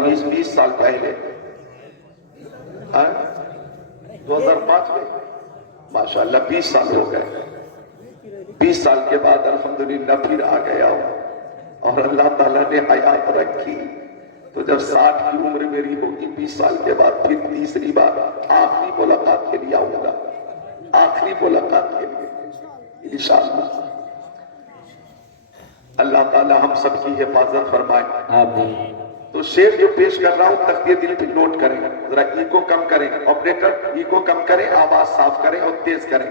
20 سال پہلے 2005 میں ماشاءاللہ 20 سال ہو گئے. 20 سال کے بعد الحمدللہ پھر آ گیا ہوں اور اللہ تعالیٰ نے حیات رکھی تو جب 60 کی عمر میری ہوگی 20 سال کے بعد پھر تیسری بار آخری ملاقات کے لیے آؤں گا. آخری ملاقات کے لیے انشاءاللہ. اللہ تعالیٰ ہم سب کی حفاظت فرمائے. آمین. تو شعر جو پیش کر رہا ہوں تختی دل پہ نوٹ کریں, ذرا ایگو کم کریں. آپریٹر ایگو کم کریں, آواز صاف کریں اور تیز کریں.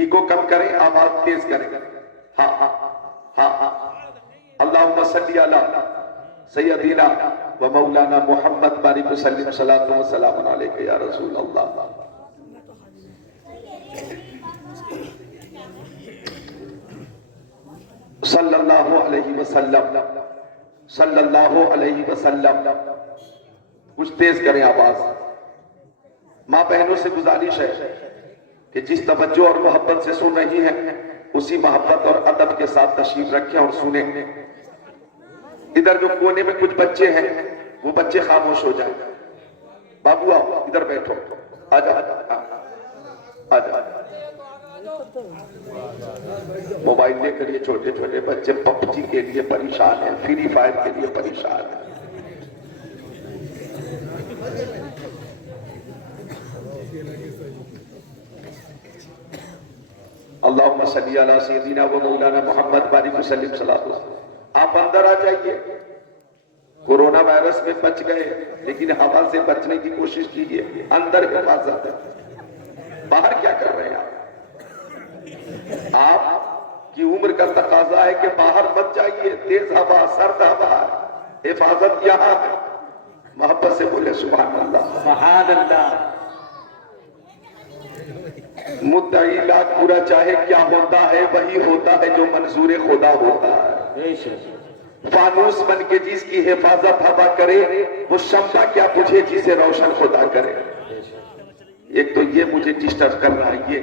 ایگو کم کریں, آواز تیز کریں. ہاں ہاں ہاں ہاں. اللہم صلی علی سیدنا و مولانا محمد بارک وسلم صلاۃ و سلام علیک یا رسول اللہ. صلی اللہ علیہ وسلم صلی اللہ علیہ وسلم. کچھ تیز کریں آواز. ماں بہنوں سے گزارش ہے کہ جس توجہ اور محبت سے سن رہی ہیں اسی محبت اور ادب کے ساتھ تشریف رکھیں اور سنیں. ادھر جو کونے میں کچھ بچے ہیں وہ بچے خاموش ہو جائیں. بابو آؤ ادھر بیٹھو. آجا آجا. موبائل لے کر یہ چھوٹے چھوٹے بچے پب جی کے لیے پریشان ہیں, فری فائر کے لیے پریشان ہیں. اللہم صلی علی سیدنا و مولانا محمد بارک وسلم صلاۃ اللہ. آپ اندر آ جائیے. کورونا وائرس میں بچ گئے لیکن ہوا سے بچنے کی کوشش کیجیے. اندر حفاظت ہے. باہر کیا کر رہے ہیں آپ؟ آپ کی عمر کا تقاضا ہے کہ باہر مت جائیے. تیز ہوا, سرد ہوا, حفاظت یہاں ہے. محبت سے بولے سبحان اللہ. سبحان اللہ. مدعی لاکھ پورا چاہے کیا ہوتا ہے وہی ہوتا ہے جو منظور خدا ہوتا ہے. فانوس بن کے جس کی حفاظت ہوا کرے وہ شمع کیا بجھے جسے روشن خدا کرے. ایک تو یہ مجھے ڈسٹرب کر رہا ہے. یہ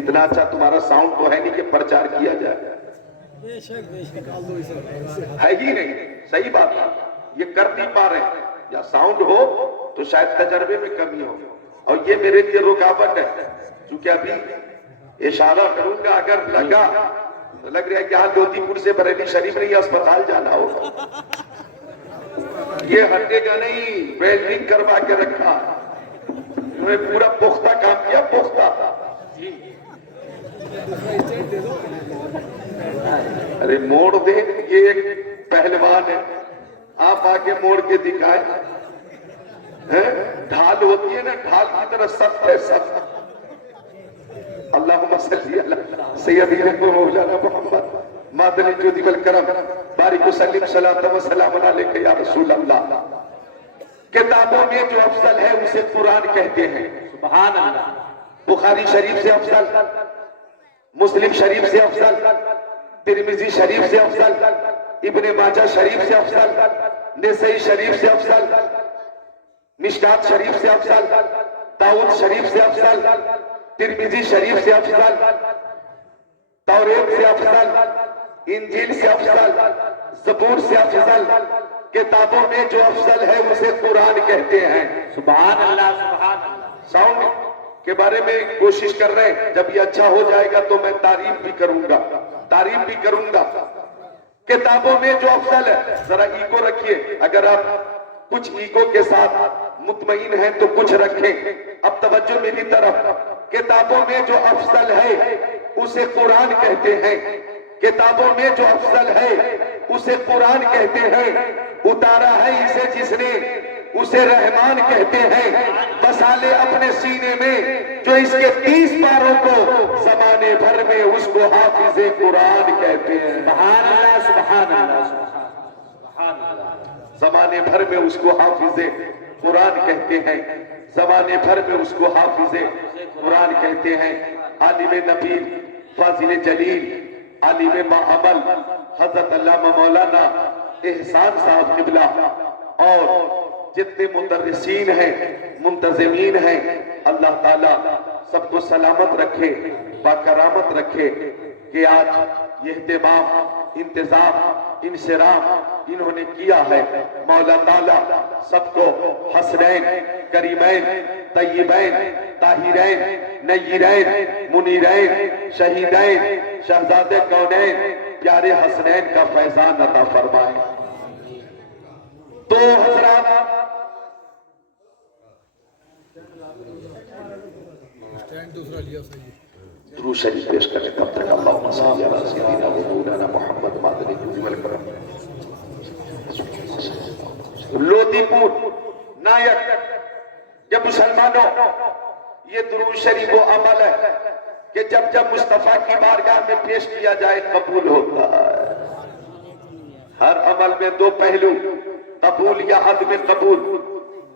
اتنا اچھا تمہارا ساؤنڈ تو ہے نہیں کہ پرچار کیا جائے. ہے ہی نہیں. صحیح بات ہے. یہ کر نہیں پا رہے ہیں. یا ساؤنڈ ہو تو شاید تجربے میں کمی ہو اور یہ میرے لیے رکاوٹ ہے. چونکہ ابھی اشارہ کروں گا اگر لگا تو لگ رہا ہے کہ لودھی پور سے بریلی شریف نہیں اسپتال جانا ہوگا. یہ ہٹے گا نہیں. ویلڈنگ کروا کے رکھا. انہوں نے پورا پختہ کام کیا. پختہ. ارے موڑ دے. یہ ایک پہلوان ہے. آپ آگے موڑ کے دکھائیں. ڈھال ہوتی ہے نا, ڈھال کی طرح سخت ہے سخت. اللہم صلی علی سیدنا و مولانا محمد مادنی جودی والکرم بارک وسلم صلاۃ و سلام علیک یا رسول اللہ. کتابوں میں جو افضل ہے اسے قرآن کہتے ہیں. سبحان اللہ. بخاری شریف سے افضل, مسلم شریف سے افضل, ترمذی شریف سے افضل, ابن ماجہ شریف سے افضل, نسائی شریف سے افضل, مشکات شریف سے افضل, داؤد شریف سے افضل, ترمذی شریف سے افضل, توریت سے افضل, انجیل سے افضل, زبور سے افضل. کتابوں میں جو افضل ہے اسے قرآن کہتے ہیں. سبحان اللہ. سبحان اللہ. ساؤنڈ کے بارے میں کوشش کر رہے ہیں. جب یہ اچھا ہو جائے گا تو میں تعریف بھی کروں گا. تعریف بھی کروں گا. کتابوں میں جو افضل ہے. ذرا ایگو رکھیے. اگر آپ کچھ ایگو کے ساتھ مطمئن ہیں تو کچھ رکھیں. اب توجہ میری طرف. کتابوں میں جو افضل ہے اسے قرآن کہتے ہیں. کتابوں میں جو افضل ہے اسے قرآن کہتے ہیں. اتارا ہے اسے جس نے اسے رحمان کہتے ہیں. بسا لے اپنے سینے میں جو اس کے 30 پاروں کو زمانے بھر میں اس کو حافظ قرآن کہتے ہیں. سبحان اللہ. سبحان اللہ. سبحان اللہ. زمانے بھر میں اس کو حافظ قرآن کہتے ہیں. زمانے بھر میں اس کو حافظ قرآن کہتے ہیں. عالم نبیل, فاضل جلیل, عالم باعمل حضرت علامہ مولانا احسان صاحب قبلہ اور جتنے مدرسین ہیں, منتظمین ہیں, اللہ تعالیٰ سب کو سلامت رکھے, باکرامت رکھے کہ آج یہ اہتمام, انتظام, انصراف انہوں نے کیا ہے، مولا تعالیٰ سب کو حسنین، کریمین، طیبین، طاہرین، نیرین، منیرین، شہیدین، شہزاد کونین، پیارے حسنین کا فیضان عطا فرمائے۔ تو حضرات درود شریف پیش کریں تب تک اللہم صلی علی سیدنا و مولانا محمد مادنی والکرم۔ لودھی پور نائک کہ مسلمانوں یہ درود شریف وہ عمل ہے کہ جب جب مصطفیٰ کی بارگاہ میں پیش کیا جائے قبول ہوتا ہے۔ ہر عمل میں دو پہلو، قبول یا عدم قبول۔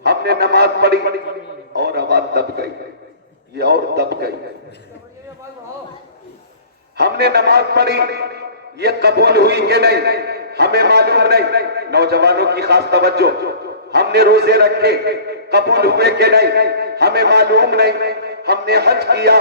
ہم نے نماز پڑھی اور آواز دب گئی، یہ اور دب گئی۔ ہم نے نماز پڑھی، یہ قبول ہوئی کہ نہیں ہمیں معلوم نہیں۔ نوجوانوں کی خاص توجہ، ہم نے روزے رکھے، قبول ہوئے کہ نہیں ہمیں معلوم نہیں۔ ہم نے حج کیا،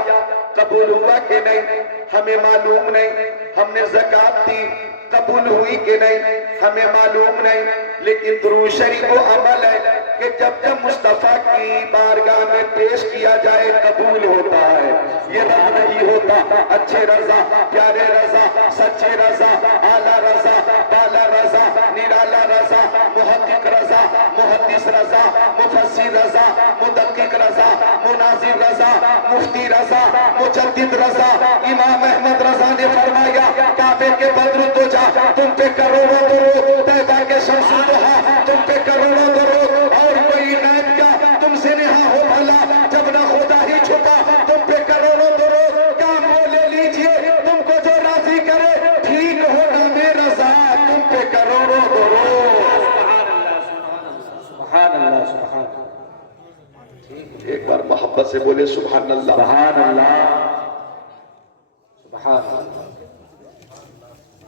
قبول ہوا کہ نہیں ہمیں معلوم نہیں۔ ہم نے زکوٰۃ دی، قبول ہوئی کہ نہیں ہمیں معلوم نہیں۔ لیکن درود شریف وہ عمل ہے کہ جب جب مصطفیٰ کی بارگاہ میں پیش کیا جائے قبول ہوتا ہے۔ یہ رب نہیں ہوتا، اچھے رضا، پیارے رضا، سچے رضا، اعلیٰ رضا، بالا رضا، نرالا رضا، محقق رضا، محدث رضا، مفسر رضا، مدقق رضا، مناظر رضا، مفتی رضا، مجدد رضا۔ امام احمد رضا نے فرمایا کعبے کے بدر تو جا تم پہ کروڑوں درود، طیبہ کے شمس الضحیٰ تم پہ کروڑوں درود، اور کوئی غیب کیا تم سے نہا ہو بھلا، جب نہ خدا ہی چھپا تم پہ کروڑوں درود۔ کام وہ لے لیجئے تم کو جو راضی کرے، ٹھیک ہوگا میرا ذات تم پہ کروڑوں درود۔ سبحان اللہ سبحان اللہ۔ ایک بار محبت سے بولے سبحان اللہ، سبحان اللہ سبحان اللہ۔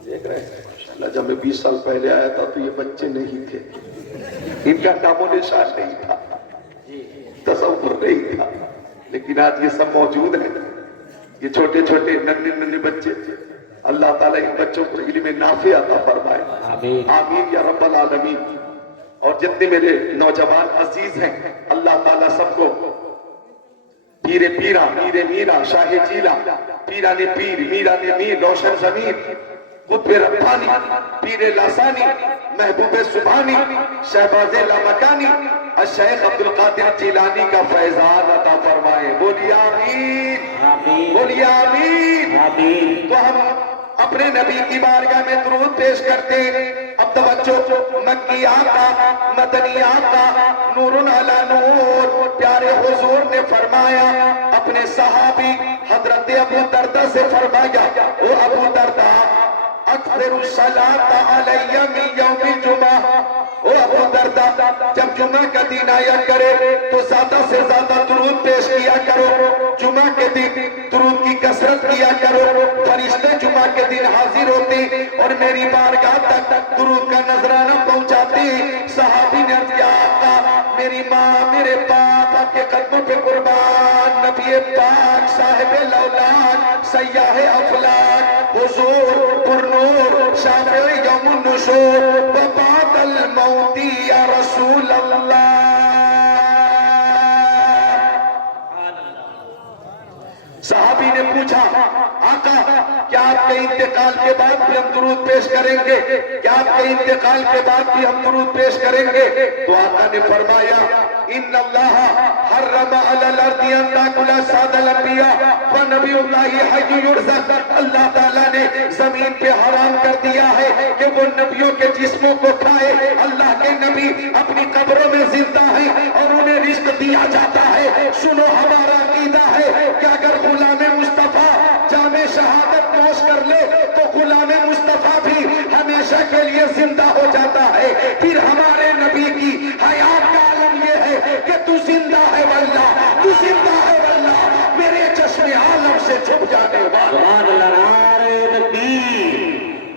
دیکھ رہے ہیں ماشاءاللہ، جب میں 20 سال پہلے آیا تھا تو یہ بچے نہیں تھے، ان کا نام و نشان نہیں تھا، تصور نہیں تھا، لیکن آج یہ سب موجود ہیں۔ یہ چھوٹے چھوٹے ننھے ننھے بچے، اللہ تعالیٰ ان بچوں کو علم نافع عطا فرمائے، آمین آمین یا رب العالمین۔ اور جتنے میرے نوجوان عزیز ہیں، اللہ تعالیٰ سب کو پیر پیرا، میر میرا، شاہ جیلا، پیران پیر، میران میر، روشن ضمیر، قطب ربانی، پیر لاسانی، محبوب سبحانی، شہباز لامکانی، الشیخ عبدالقادر جیلانی کا فیضان عطا فرمائے۔ بولیے آمین، آمین بولیے آمین۔ آمین۔ تو ہم اپنے نبی کی بارگاہ میں درود پیش کرتے ہیں۔ اب توجہ، مکی آقا، مدنی آقا، نور علی نور، پیارے حضور نے فرمایا اپنے صحابی حضرت ابو دردہ سے فرمایا، او ابو دردہ اکثر الصلاۃ علی من یوم الجمعہ، او ابو دردہ جب جمعہ کا دن آیا کرے تو زیادہ سے زیادہ درود پیش کیا کرو، جمعہ کے دن درود کی کثرت کیا کرو، فرشتے جمعہ کے دن حاضر ہوتے اور میری بارگاہ تک درود کا نذرانہ پہنچاتے۔ صحابی نے عرض کیا آقا میری ماں میرے باپ آپ کے قدموں پہ قربان، نبی پاک صاحب الاولاد سیاح افلاک حضور پرنور شافع یوم النشور وبعد الموت یا رسول اللہ۔ صحابی نے پوچھا آقا کیا آپ کے انتقال کے بعد بھی ہم درود پیش کریں گے؟ کیا آپ کے انتقال کے بعد بھی ہم درود پیش کریں گے؟ تو آقا نے فرمایا ان اللہ حرم علی الارض ان تاکل اجساد الانبیاء فنبی اللہ حی یرزق۔ اللہ تعالیٰ نے زمین پہ حرام کر دیا ہے کہ وہ نبیوں کے جسموں کو کھائے۔ اللہ کے نبی اپنی قبروں میں زندہ ہیں اور انہیں رزق دیا جاتا ہے۔ سنو ہمارا عقیدہ ہے کہ اگر غلام مصطفیٰ جامع شہادت نوش کر لے تو غلام مصطفیٰ بھی ہمیشہ کے لیے زندہ ہو جاتا ہے۔ پھر ہمارے نبی کی حیات کا عالم یہ ہے کہ تو زندہ ہے واللہ، تو زندہ ہے واللہ، میرے چشم عالم سے چھپ جانے والا۔ سبحان اللہ۔ نعرہ تکبیر،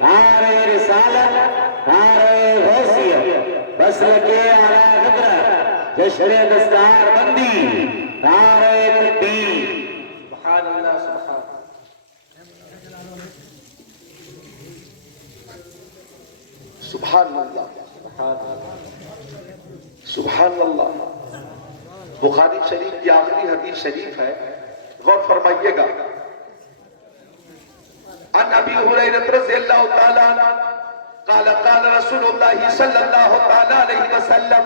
نعرہ رسالت، نعرہ غوثیت، مسلک اعلی حضرت، جشن دستار بندی، نعرہ تکبیر۔ سبحان اللہ سبحان اللہ۔ سبحان اللہ سبحان اللہ. بخاری شریف کی آخری حدیث شریف ہے, غور فرمائیے گا. عن ابی ہریرہ رضی اللہ تعالی عنہ قال قال رسول اللہ صلی اللہ تعالی علیہ وسلم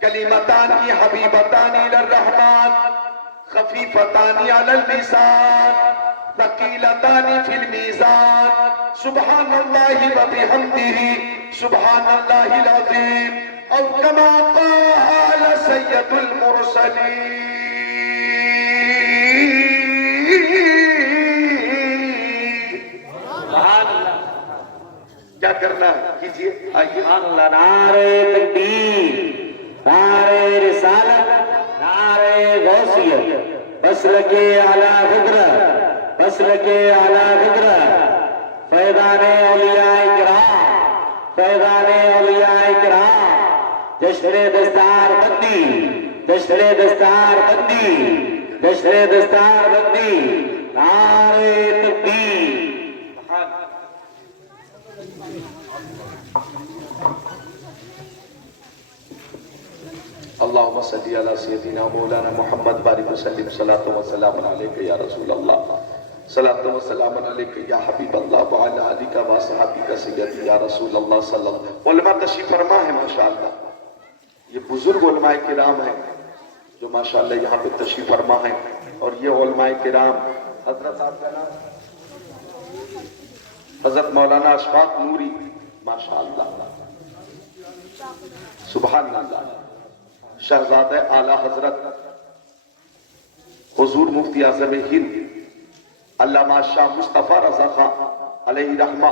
کلمتان حبیبتان الی الرحمن خفیفتان علی اللسان ثقیلتان فی المیزان سبحان اللہ وبحمدہ سبحان اللہ العظیم او کما قال سید المرسلین. کیا کرنا ہے کیجئے, آئیے. اللہ. نعرہ تکبیر, نعرہ رسالت, نعرہ غوثیت, مسلک اعلی حضرت, مسلک اعلی حضرت, فیضان اولیاء کرام, فیضان اولیاء کرام, جشن دستار بندی, جشن دستار بندی, جشن دستار بندی. نعرہ تکبیر. اللہم صلی علی سیدنا مولانا محمد بارک وسلم صلاۃ و سلام علیک یا رسول اللہ, صلاۃ و سلام علیک یا حبیب اللہ وعلی آلک و صحابک سیدی یا رسول اللہ صلی اللہ علیہ وسلم. علماء تشریف فرما ہے ماشاءاللہ, یہ بزرگ علماء کرام ہیں جو ماشاءاللہ یہاں پہ تشریف فرما ہیں. اور یہ علماء کرام حضرت آپ کا نام حضرت مولانا اشفاق نوری ماشاءاللہ سبحان اللہ, شہزادہ اعلی حضرت حضور مفتی اعظم ہند علامہ شاہ مصطفیٰ رضا خان علیہ رحمہ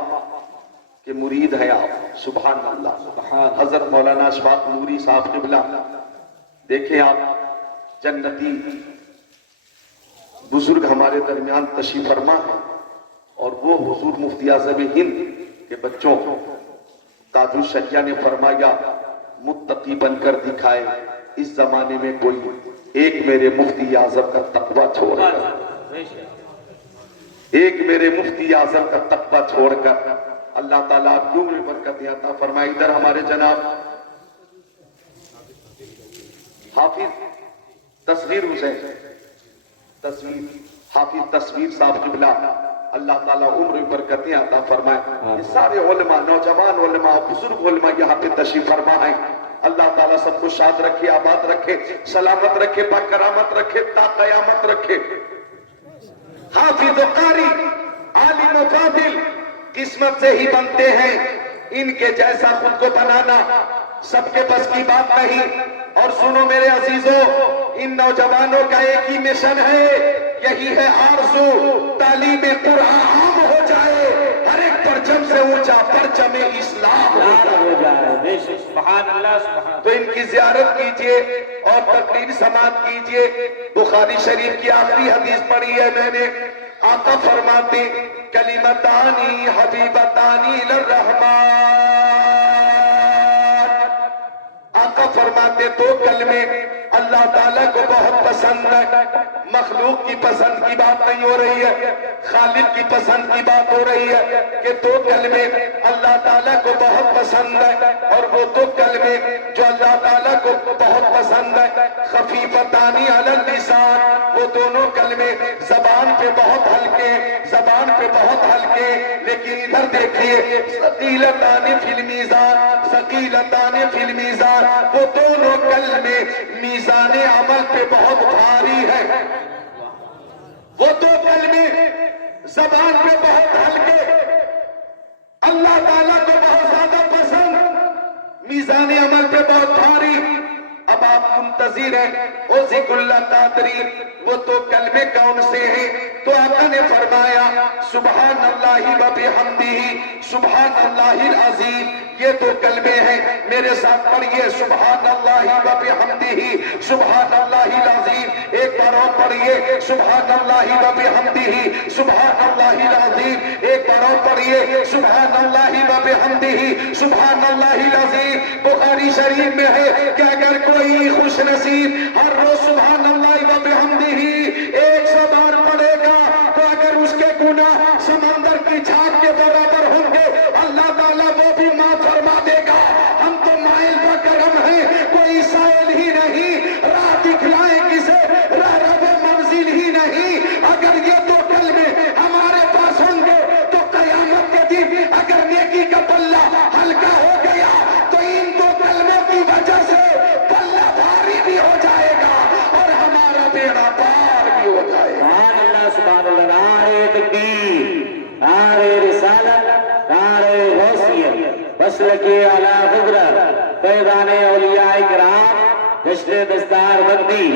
کے مرید ہیں آپ. سبحان اللہ. حضرت مولانا اشفاق نوری صاحب قبلہ, دیکھیں آپ جنتی بزرگ ہمارے درمیان تشریف فرما ہے, اور وہ حضور مفتی اعظم ہند کے بچوں تاج الشریعہ نے فرمایا متقی بن کر دکھائے اس زمانے میں کوئی ایک میرے مفتی اعظم کا تقوی چھوڑ کر, ایک میرے مفتی اعظم کا تقوی چھوڑ کر. اللہ تعالیٰ آپ کیوں میں برکت عطا فرمائے. ادھر ہمارے جناب حافظ تصویر حسین, تصویر حافظ تصویر صاحب قبلہ اللہ تعالیٰ عمر برکتیں عطا فرمائے. یہ سارے علماء, نوجوان علماء, بزرگ علماء یہاں پہ تشریف فرما ہیں. اللہ تعالیٰ سب کو شاد رکھے, آباد رکھے, سلامت رکھے, باکرامت رکھے, تا قیامت رکھے. حافظ و قاری, عالم و فاضل قسمت سے ہی بنتے ہیں, ان کے جیسا خود کو بنانا سب کے بس کی بات نہیں. اور سنو میرے عزیزوں, ان نوجوانوں کا ایک ہی مشن ہے, یہی ہے آرزو تعلیم قرآن عام ہو جائے, ہر ایک پرچم سے اونچا پرچم اسلام ہو جائے. سبحان اللہ. سبحان. تو ان کی زیارت کیجئے اور تقریر سماعت کیجئے. بخاری شریف کی آخری حدیث پڑھی ہے میں نے, آقا فرماتے کلمتانی حبیبتانی للرحمن. آقا فرماتے دو کلمے اللہ تعالیٰ کو بہت پسند ہے. مخلوق کی پسند کی بات نہیں ہو رہی ہے, خالق کی پسند کی بات ہو رہی ہے کہ دو کلمے اللہ تعالیٰ کو بہت پسند ہے. اور وہ دو کلمے جو اللہ تعالیٰ کو بہت پسند ہے, خفیفتانی علی اللسان, وہ دونوں کلمے زبان پہ بہت ہلکے, زبان پہ بہت ہلکے, لیکن ادھر دیکھیے ثقیلتان فی المیزان, ثقیلتان فی المیزان, وہ دونوں کلمے میزان عمل پہ بہت بھاری ہے. وہ دو کلمے زبان پہ بہت ہلکے, اللہ تعالیٰ کو بہت زیادہ پسند, میزان عمل پہ بہت بھاری. اب آپ منتظر ہیں او ذکر اللہ قادری, وہ دو کلمے کون سے ہیں؟ تو آقا نے فرمایا سبحان اللہ و بحمدہ سبحان اللہ العظیم. یہ دو کلمے ہیں, میرے ساتھ پڑھیے سبحان اللہ و بحمدہ سبحان اللہ العظیم. ایک بار اور پڑھیے سبحان اللہ و بحمدہ سبحان اللہ العظیم. ایک بار اور پڑھیے سبحان اللہ و بحمدہ سبحان اللہ العظیم. بخاری شریف میں ہے کہ اگر کوئی خوش نصیب ہر روز سبحان اللہ و بحمدہ 100 بار پڑھے گا تو اگر اس کے گناہ سمندر کی جھاگ کے برابر ہوں گے, اللہ تعالیٰ وہ بھی معاف فرمائے مسلک اعلی حضرت فیضان اولیاء کرام جشن دستار بندی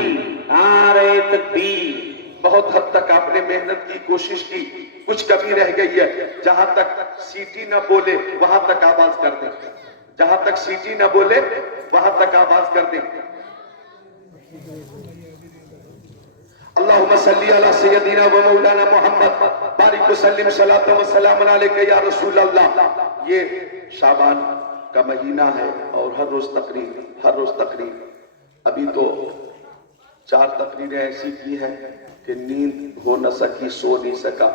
نعرہ تکبیر. بہت حد تک آپ نے محنت کی، کوشش کی، کچھ کمی رہ گئی ہے. جہاں تک سیٹی نہ بولے وہاں تک آواز کر دیں. جہاں تک سیٹی نہ بولے وہاں تک آواز کر دیں. اللہم صلی علی سیدنا و مولانا محمد بارک وسلم صلاۃ و سلام علیک یا رسول اللہ. یہ شعبان کا مہینہ ہے اور ہر روز تقریر. ابھی تو 4 تقریریں ایسی کی ہیں کہ نیند ہو نہ سکی، سو نہیں سکا.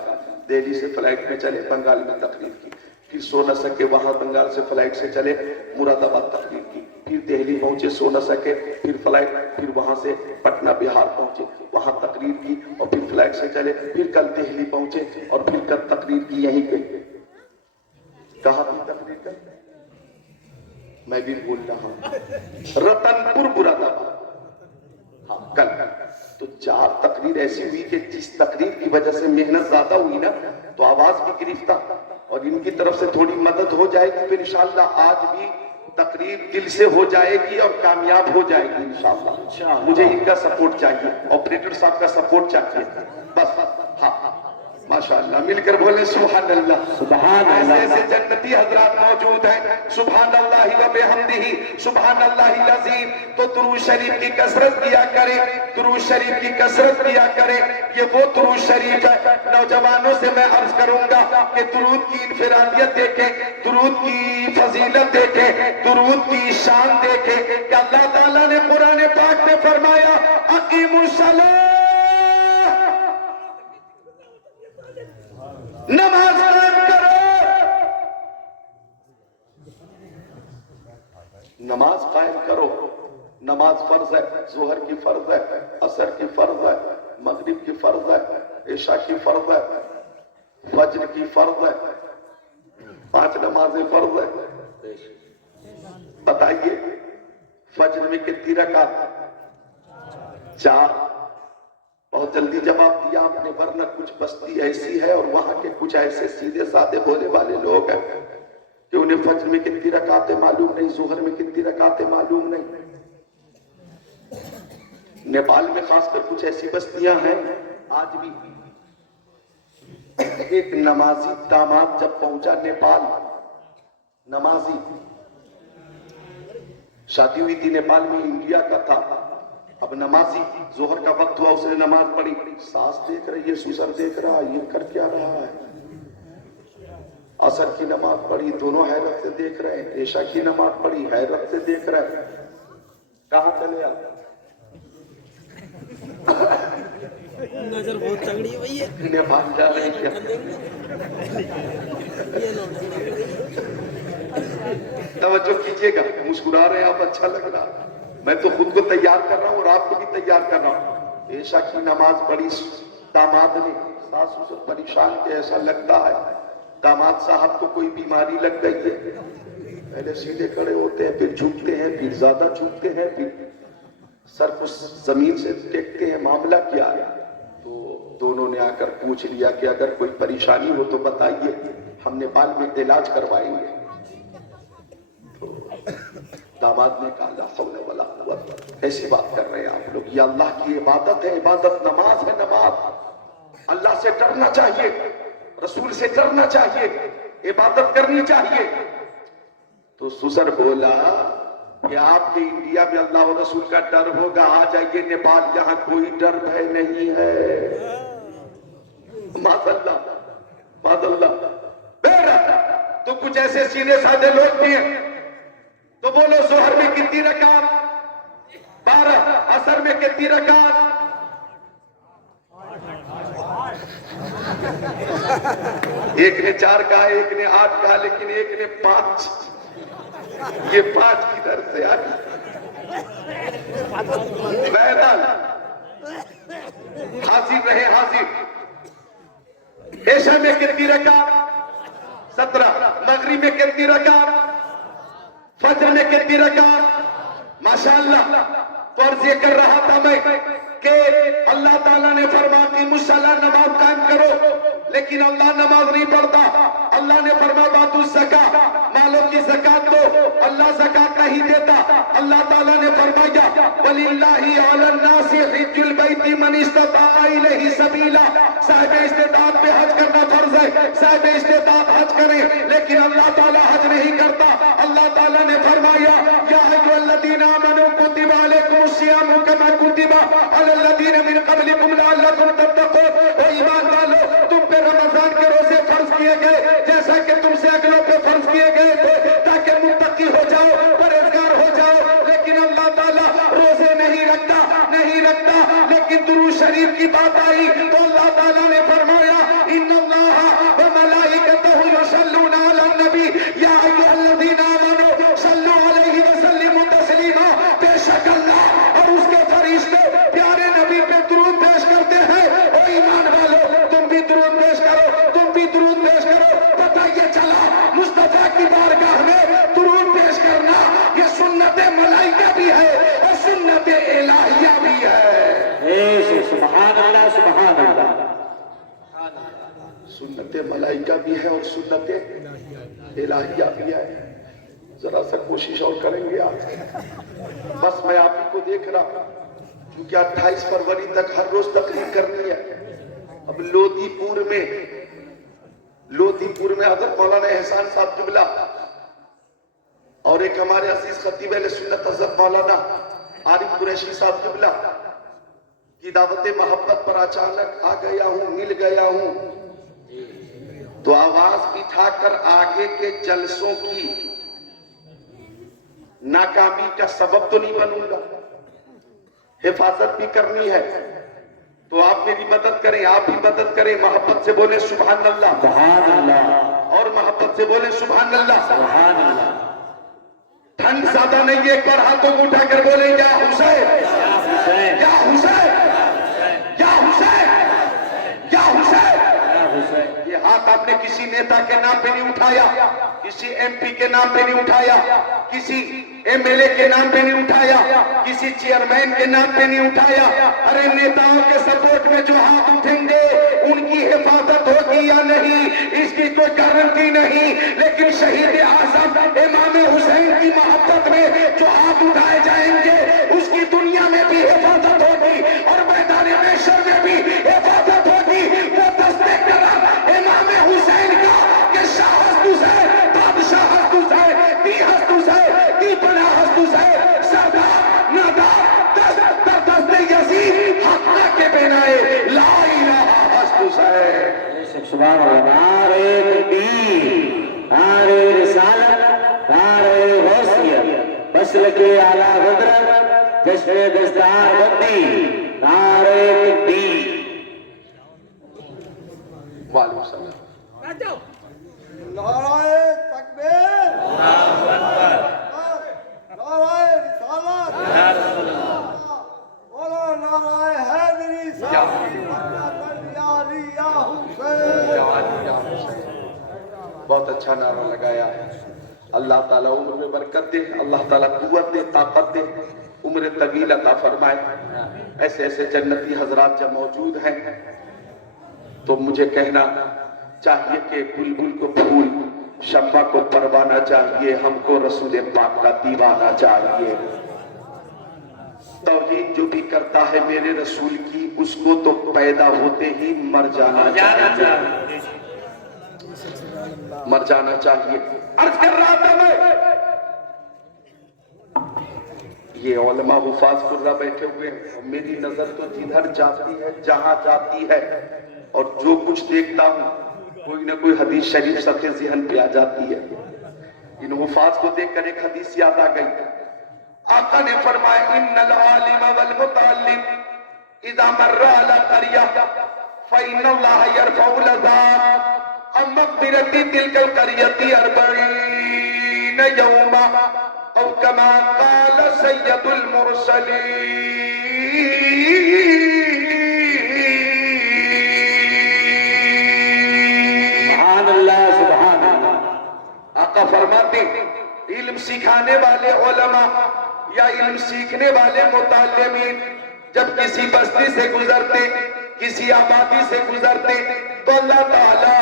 دہلی سے فلائٹ میں چلے، بنگال میں تقریر کی، پھر سو نہ سکے، وہاں بنگال سے فلائٹ سے چلے مراد آباد تقریر کی، پھر دہلی پہنچے، سو نہ سکے، پھر فلائٹ، پھر وہاں سے پٹنہ بہار پہنچے، وہاں تقریر کی، اور پھر فلائٹ سے چلے، پھر کل دہلی پہنچے اور پھر کل تقریر کی یہیں پہ. کہاں بھی تقریر کر، میں بھی بول رہا ہوں رتن پور مراد آباد. ہاں کل تو 4 تقریر ایسی ہوئی کہ جس تقریر کی وجہ سے محنت زیادہ ہوئی نا تو آواز بھی گرفتہ، اور ان کی طرف سے تھوڑی مدد ہو جائے گی پھر انشاءاللہ آج بھی تقریر دل سے ہو جائے گی اور کامیاب ہو جائے گی انشاءاللہ. مجھے ان کا سپورٹ چاہیے، آپریٹر صاحب کا سپورٹ چاہیے بس. ہاں ماشاءاللہ مل کر بولیں سبحان اللہ. سبحان اللہ. ایسے ایسے جنتی حضرات موجود ہیں. سبحان اللہ و بحمدہ سبحان اللہ العظیم. تو درود شریف کی کثرت کیا کریں، درود شریف کی کثرت کیا کریں. یہ وہ درود شریف ہے. نوجوانوں سے میں عرض کروں گا کہ درود کی انفرادیت دیکھیں، درود کی فضیلت دیکھیں، درود کی شان دیکھیں کہ اللہ تعالیٰ نے قرآن پاک میں فرمایا اقیموا الصلاۃ، نماز قائم کرو. نماز قائم کرو. نماز فرض ہے، ظہر کی فرض ہے، عصر کی فرض ہے، مغرب کی فرض ہے، عشاء کی فرض ہے، فجر کی فرض ہے. 5 نمازیں فرض ہے. بتائیے فجر میں کتنی رکعت؟ 4. بہت جلدی جواب دیا آپ نے، ورنہ کچھ بستی ایسی ہے اور وہاں کے کچھ ایسے سیدھے سادے بولے والے لوگ ہیں کہ انہیں فجر میں کتنی رکعتیں معلوم نہیں، ظہر میں کتنی رکعتیں معلوم نہیں. نیپال میں خاص کر کچھ ایسی بستیاں ہیں آج بھی. ایک نمازی داماد جب پہنچا نیپال، نمازی شادی ہوئی تھی نیپال میں، انڈیا کا تھا. اب نمازی ظہر کا وقت ہوا، اس نے نماز پڑھی. ساس دیکھ رہی ہے، سسر دیکھ رہا ہے، یہ کر کیا رہا ہے. عصر کی نماز پڑھی، دونوں حیرت سے دیکھ رہے ہیں. عشاء کی نماز پڑھی، حیرت سے دیکھ رہے ہیں. کہاں چلے آپ؟ نظر بہت تگڑی ہوئی ہے. نیپال جا رہے ہیں کیا؟ توجہ کیجئے گا، مسکرا رہے ہیں آپ، اچھا لگ رہا. میں تو خود کو تیار کر رہا ہوں اور آپ کو بھی تیار کر رہا ہوں. عشاء کی نماز پڑھی داماد نے، ساس سسر پریشان کے ایسا لگتا ہے داماد صاحب کو کوئی بیماری لگ گئی ہے. پہلے سیدھے کھڑے ہوتے ہیں، پھر جھکتے ہیں، پھر زیادہ جھکتے ہیں، پھر سر کو زمین سے ٹیکتے ہیں. معاملہ کیا ہے؟ تو دونوں نے آ کر پوچھ لیا کہ اگر کوئی پریشانی ہو تو بتائیے، ہم نیپال میں علاج کروائیں گے. داماد نے کہا لا حول ولا قوت، ایسی بات کر رہے ہیں آپ لوگ، یہ اللہ کی عبادت ہے، عبادت نماز ہے. نماز اللہ سے ڈرنا چاہیے، رسول سے ڈرنا چاہیے، عبادت کرنی چاہیے. تو سسر بولا کہ آپ کے انڈیا میں اللہ و رسول کا ڈر ہوگا، آ جائیے نیپال، یہاں کوئی ڈر بھے نہیں ہے. ماشاءاللہ ماشاءاللہ. تو کچھ ایسے سیدھے سادے لوگ بھی ہیں. تو بولو ظہر میں کتنی رکعت؟ 12. عصر میں کتنی رکعت؟ ایک نے 4 کہا، ایک نے 8 کہا، لیکن ایک نے 5. یہ 5 کدھر سے آ گئی؟ بہرحال حاضر رہے، حاضر. عشاء میں کتنی رکعت؟ 17. مغرب میں کتنی رکعت؟ فجر میں کتنی رکعت؟ ماشاءاللہ. تو عرض یہ کر رہا تھا میں کہ اللہ تعالیٰ نے فرما کہ مصلی نماز قائم کرو، لیکن اللہ نماز نہیں پڑھتا. اللہ نے فرما باتو الزکاۃ، مال و کی زکات دو، اللہ زکات نہیں دیتا۔ اللہ تعالیٰ نے فرمایا وَلِلَّهِ عَلَى النَّاسِ حِجُّ الْبَيْتِ مَنِ اسْتَطَاعَ إِلَيْهِ سَبِيلًا، صاحب استطاعت پہ حج کرنا فرض ہے، صاحب استطاعت حج کریں، لیکن اللہ تعالیٰ حج نہیں کرتا۔ اللہ تعالیٰ نے فرمایا یا ایھا الذین آمنوا کتب علیکم الصیام کما کتب علی الذین من قبلکم لعلکم تتقون، اے ایمان والو تم پہ رمضان کے روزے فرض کیے گئے جیسا کہ تم سے اگلوں پہ فرض کیے گئے تھے تاکہ متقی ہو جاؤ، پرہیزگار ہو جاؤ۔ لیکن اللہ تعالیٰ روزے نہیں رکھتا، لیکن درود شریف کی بات آئی تو اللہ تعالیٰ نے فرمایا ان اللہ وملائکتہ یصلون علی النبی یا ایھا الذین آمنوا صلوا علیہ وسلموا تسلیما، بے شک اللہ اور اس کے فرشتے پیارے نبی پہ درود پیش کرتے ہیں۔ او ایمان والو تم بھی درود پیش کرو، تم بھی درود پیش کرو۔ پتہ یہ چلا مصطفیٰ کی بارگاہ میں درود پیش کرنا یہ سنت ملائکہ بھی ہے اور سنت الہیہ بھی ہے۔ سبحان اللہ سبحان اللہ، سنت ملائکہ بھی ہے اور سنت الہیہ بھی ہے۔ ذرا سا کوشش اور کریں گے آج، بس میں آپ ہی کو دیکھ رہا کیونکہ 28 فروری تک ہر روز تقریر کرنی ہے۔ اب لودھی پور میں حضرت مولانا احسان صاحب قبلہ اور ایک ہمارے عزیز خطیب اہل سنت حضرت مولانا عارف قریشی صاحب قبلہ کی دعوت محبت پر اچانک آ گیا ہوں، مل گیا ہوں، تو آواز بٹھا کر آگے کے جلسوں کی ناکامی کا سبب تو نہیں بنوں گا، حفاظت بھی کرنی ہے، تو آپ میری مدد کریں، آپ بھی مدد کریں، محبت سے بولیں سبحان اللہ، سبحان اللہ، اور محبت سے بولیں سبحان اللہ۔ سبحان اللہ۔ ٹھنڈ زیادہ نہیں ہے، ایک بار ہاتھوں کو اٹھا کر بولیں یا حسین، یا حسین، یا حسین، یا حسین، یا حسین۔ یا حسین۔ یہ ہاتھ آپ نے کسی نیتا کے نام پہ نہیں اٹھایا، کسی ایم پی کے نام پہ نہیں اٹھایا، کسی ایم ایل اے کے نام پہ نہیں اٹھایا، کسی چیئرمین کے نام پہ نہیں اٹھایا۔ ارے نیتاؤں کے سپورٹ میں جو ہاتھ اٹھیں گے ان کی حفاظت ہوگی یا نہیں اس کی کوئی گارنٹی نہیں، لیکن شہید اعظم امام حسین کی محبت میں جو ہاتھ اٹھائے جائیں گے اس کی دنیا میں بھی حفاظت ہوگی اور میدان محشر میں بھی حفاظت ہوگی۔ وہ دستے کرم امام حسین کا کہ شاہ ہست حسین، بادشاہ ہست حسین، دی ہست حسین، دی پناہ ہست حسین، سردار نادار دست در دست یزید حقہ کے بنائے لا الہ ہست حسین۔ سبحان اللہ۔ نعرہ تکبیر، نعرہ رسالت، نعرہ غوثیت، مسلک اعلیٰ حضرت، جشن دستار بندی، نعرہ تکبیر۔ وعلیکم السلام۔ نعرہ تکبیر، نعرہ رسالت، بولو نعرہ حیدری صاحب یا علی یا حسین۔ بہت اچھا نعرہ لگایا ہے۔ اللہ تعالیٰ عمر میں برکت دے، اللہ تعالیٰ قوت دے، طاقت دے، عمر طویل عطا فرمائے۔ ایسے ایسے جنتی حضرات جب موجود ہیں تو مجھے کہنا چاہیے کہ بلبل کو پھول، شمع کو پروانہ چاہیے، ہم کو رسول پاک کا دیوانہ چاہیے۔ توحید جو بھی کرتا ہے میرے رسول کی اس کو تو پیدا ہوتے ہی مر جانا چاہیے، مر جانا چاہیے۔ عرض کر رہا تھا میں یہ علماء حفاظ قرہ بیٹھے ہوئے ہیں اور میری نظر تو جدھر جاتی ہے جہاں جاتی ہے اور جو کچھ دیکھتا ہوں کوئی نہ کوئی حدیث شریف سب کے ذہن پہ آ جاتی ہے۔ ان حفاظ کو دیکھ کر ایک حدیث یاد آ گئی۔ آقا نے فرمایا ان العالم والمتعلم اذا مر على قرية فإن الله يرفع العذاب عن مغفرة تلك القرية 40 يوما او كما قال سيد المرسلين۔ سبحان اللہ، سبحان اللہ۔ آقا فرماتے علم سکھانے والے علماء یا علم سیکھنے والے متعلمین جب کسی بستی سے گزرتے، کسی آبادی سے گزرتے تو اللہ تعالیٰ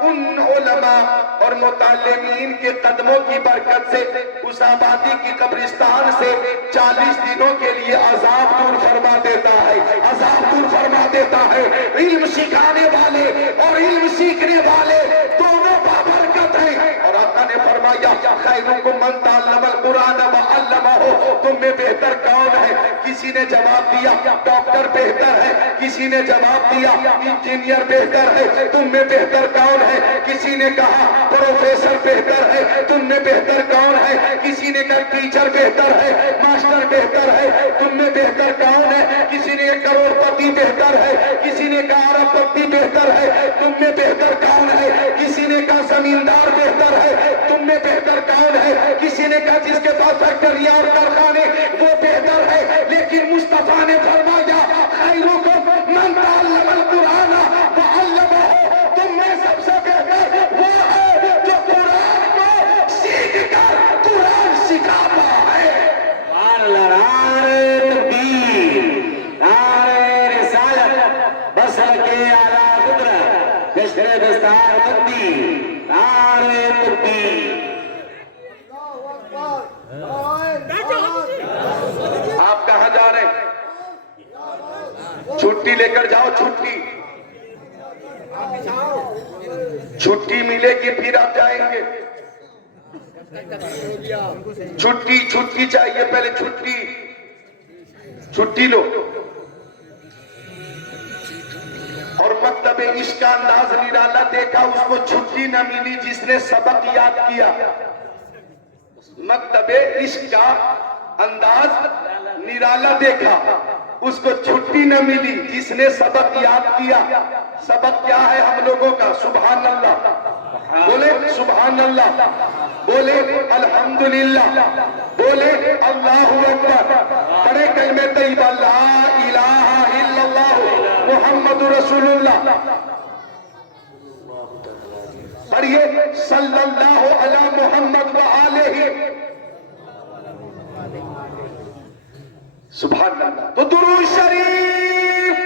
ان علماء اور متعلمین کے قدموں کی برکت سے اس آبادی کی قبرستان سے 40 دنوں کے لیے عذاب دور فرما دیتا ہے، عذاب دور فرما دیتا ہے۔ علم سکھانے والے اور علم سیکھنے والے دونوں بابرکت ہیں۔ اور آقا نے فرمایا خیرکم من تعلم القرآن وعلمہ، تم میں بہتر کون ہے؟ کسی نے جواب دیا ڈاکٹر بہتر ہے، کسی نے جواب دیا انجینئر بہتر ہے، تم میں بہتر کون ہے؟ کسی نے کہا پروفیسر بہتر ہے، تم میں بہتر کون ہے؟ کسی نے کہا ٹیچر بہتر ہے، ماسٹر بہتر ہے، تم میں بہتر کون ہے؟ کسی نے کہا کروڑ پتی بہتر ہے، کسی نے کہا ارب پتی بہتر ہے، تم میں بہتر کون ہے؟ کسی نے کہا زمیندار بہتر ہے، تم میں بہتر کون ہے؟ کسی نے کہا جس کے پاس فیکٹریاں اور کارخانے وہ بہتر ہے، لیکن مصطفیٰ نے فرمایا خیرکم من تعلم القرآن وعلمہ، تم میں سب سے بہتر وہ ہے جو قرآن کو سیکھ کر قرآن سکھاتا ہے۔ نعرہ تکبیر، نعرہ رسالت، بسر کے اعلیٰ قدرت، بشر دستار بندی، نعرہ تکبیر۔ آپ کہاں جا رہے ہیں؟ چھٹی لے کر جاؤ، چھٹی چھٹی ملے گی پھر آپ جائیں گے۔ چھٹی چھٹی چاہیے، پہلے چھٹی چھٹی لو۔ اور مکتب عشق کا انداز نرالا دیکھا، اس کو چھٹی نہ ملی جس نے سبق یاد کیا۔ مکتب عشق کا انداز نرالا دیکھا، اس کو چھٹی نہ ملی جس نے سبق یاد کیا۔ سبق کیا ہے ہم لوگوں کا؟ سبحان اللہ بولے، سبحان اللہ بولے، الحمدللہ بولے، اللہ اکبر پڑھے کلمہ طیبہ لا الہ الا اللہ محمد رسول اللہ، پڑھیے صلی اللہ علی محمد وآلہ، سبحان اللہ۔ تو درود شریف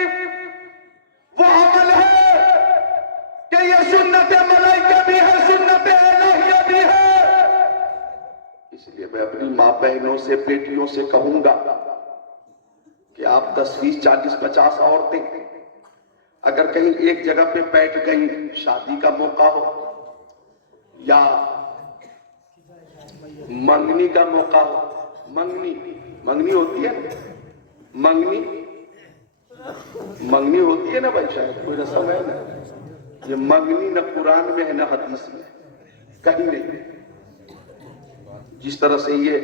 وہ عمل ہے کہ یہ سنت ملائکہ بھی ہے، سنت الہیہ بھی ہے۔ اس لیے میں اپنی ماں بہنوں سے، بیٹیوں سے کہوں گا کہ آپ 10 20 40 50 عورتیں اگر کہیں ایک جگہ پہ بیٹھ گئیں، شادی کا موقع ہو یا منگنی کا موقع ہو، منگنی ہوتی ہے، منگنی ہوتی ہے نا بھائی، شاید کوئی رسم ہے نا، یہ منگنی نہ قرآن میں ہے نہ حدیث میں، کہیں نہیں۔ جس طرح سے یہ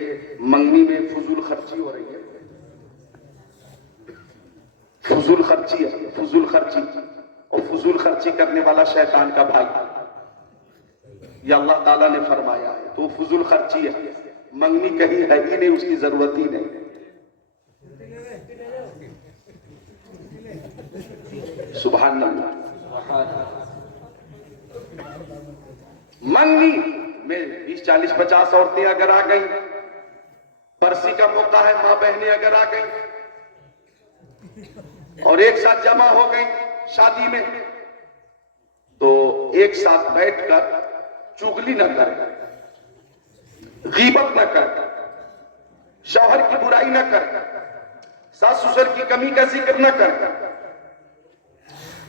منگنی میں فضول خرچی ہو رہی ہے، فضول خرچی ہے، فضول خرچی، اور فضول خرچی کرنے والا شیطان کا بھائی، یہ اللہ تعالیٰ نے فرمایا ہے، تو فضول خرچی ہے۔ منگنی کہیں ہے ہی نہیں، اس کی ضرورت ہی نہیں۔ سبحان اللہ۔ منگنی میں 20 40 50 عورتیں اگر آ گئیں، برسی کا موقع ہے، ماں بہنیں اگر آ گئیں اور ایک ساتھ جمع ہو گئیں شادی میں، تو ایک ساتھ بیٹھ کر چغلی نہ کر، غیبت نہ کر، شوہر کی برائی نہ کر، ساس سسر کی کمی کا ذکر نہ کر،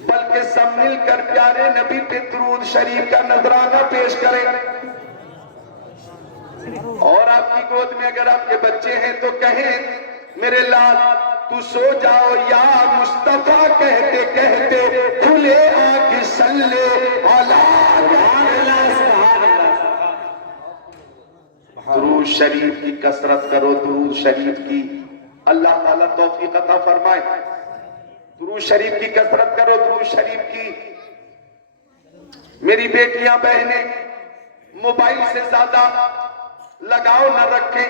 بلکہ سب مل کر پیارے نبی پہ درود شریف کا نذرانہ پیش کریں۔ اور آپ کی گود میں اگر آپ کے بچے ہیں تو کہیں میرے لال تو سو جاؤ یا مصطفیٰ کہتے کہتے کھلے آنکھ صلی درود شریف کی کثرت کرو، درود شریف کی، اللہ تعالیٰ توفیق عطا فرمائے۔ درود شریف کی کثرت کرو، درود شریف کی۔ میری بیٹیاں بہنیں موبائل سے زیادہ لگاؤ نہ رکھیں،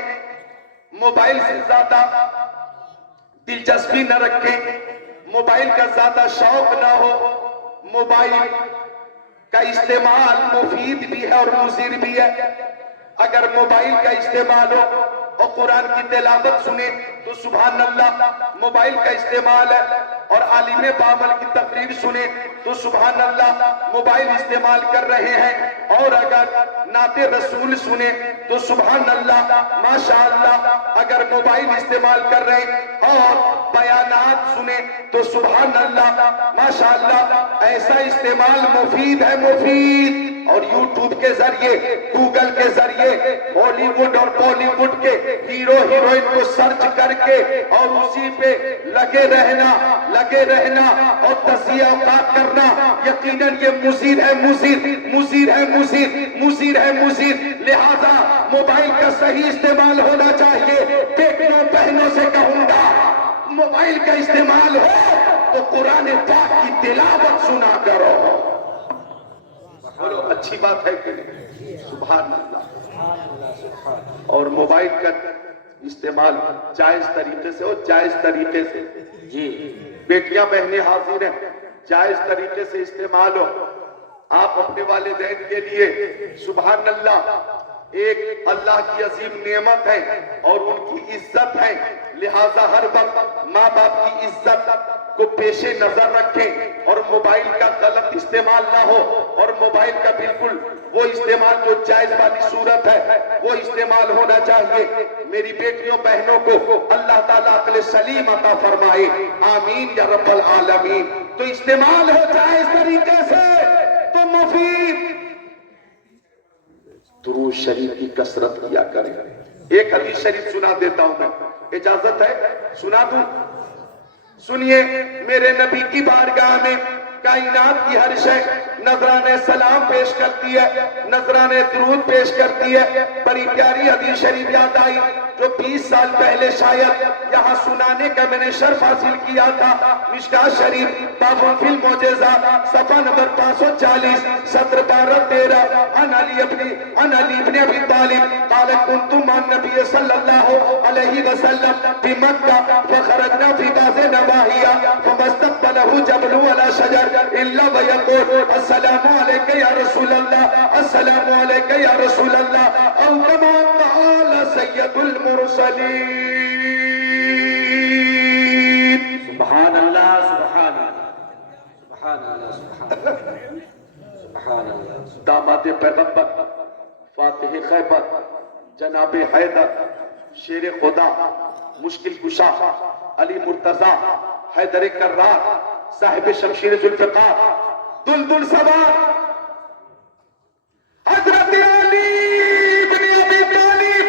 موبائل سے زیادہ دلچسپی نہ رکھیں، موبائل کا زیادہ شوق نہ ہو۔ موبائل کا استعمال مفید بھی ہے اور مضر بھی ہے۔ اگر موبائل کا استعمال ہو اور قرآن کی تلاوت سنیں تو سبحان اللہ موبائل کا استعمال ہے، اور عالم بامل کی تقریر سنیں تو سبحان اللہ موبائل استعمال کر رہے ہیں، اور اگر نعت رسول سنیں تو سبحان اللہ ماشاءاللہ اگر موبائل استعمال کر رہے ہیں، اور بیانات سنیں تو سبحان اللہ ماشاءاللہ ایسا استعمال مفید ہے، مفید۔ اور یوٹیوب کے ذریعے، گوگل کے ذریعے ہالی ووڈ اور بالی ووڈ کے ہیرو ہیروئن کو سرچ کر کے اور اسی پہ لگے رہنا اور تزیہ اوقات کرنا، یقیناً یہ مضر ہے، مضر ہے۔ لہذا موبائل کا صحیح استعمال ہونا چاہیے۔ بیٹیوں بہنوں سے کہوں گا موبائل کا استعمال ہو تو قرآن پاک کی تلاوت سنا کرو۔ بولو اچھی بات ہے کہ نہیں؟ سبحان اللہ۔ اور موبائل کا استعمال جائز طریقے سے ہو، جائز طریقے سے، جی بیٹیاں بہنیں حاضر ہیں، جائز طریقے سے استعمال ہو۔ آپ اپنے والدین کے لیے سبحان اللہ ایک اللہ کی عظیم نعمت ہے اور ان کی عزت ہے، لہذا ہر وقت ماں باپ کی عزت کو پیش نظر رکھیں اور موبائل کا غلط استعمال نہ ہو، اور موبائل کا بالکل وہ استعمال جو جائز والی صورت ہے وہ استعمال ہونا چاہیے۔ میری بیٹیوں بہنوں کو اللہ تعالیٰ عقل سلیم عطا فرمائے، آمین یا رب العالمین۔ تو استعمال ہو جائز طریقے سے تو مفید۔ درود شریف کی کثرت کیا کریں۔ ایک حدیث شریف سنا دیتا ہوں میں، اجازت ہے سنا دوں؟ سنیے، میرے نبی کی بارگاہ میں کائنات کی ہر شے نذرانے سلام پیش کرتی ہے، نذرانے درود پیش کرتی ہے۔ بڑی پیاری حدیث شریف یاد آئی جو 20 سال پہلے شاید یہاں سنانے کا میں نے شرف حاصل کیا تھا۔ مشکات شریف باب فی المعجزہ صفحہ نمبر 540 سطر 12-13 عن علی ابن ابی طالب قال كنت مع النبي صلی اللہ علیہ وسلم في مکہ فخرجنا في بعض نواحیہ فما استقبله جبل ولا شجر الا ويقول السلام علیک یا رسول اللہ، السلام علیک یا رسول اللہ، او کما قال سید المرسلین۔ سبحان اللہ، سبحان اللہ، سبحان اللہ، سبحان اللہ، سبحان اللہ۔ داماد پیغمبر، فاتح خیبر، جناب حیدر، شیر خدا، مشکل کشا، علی مرتضی، حیدر کرار، صاحب شمشیر ذوالفقار، دلدل سوار، حضرت علی ابن ابی طالب۔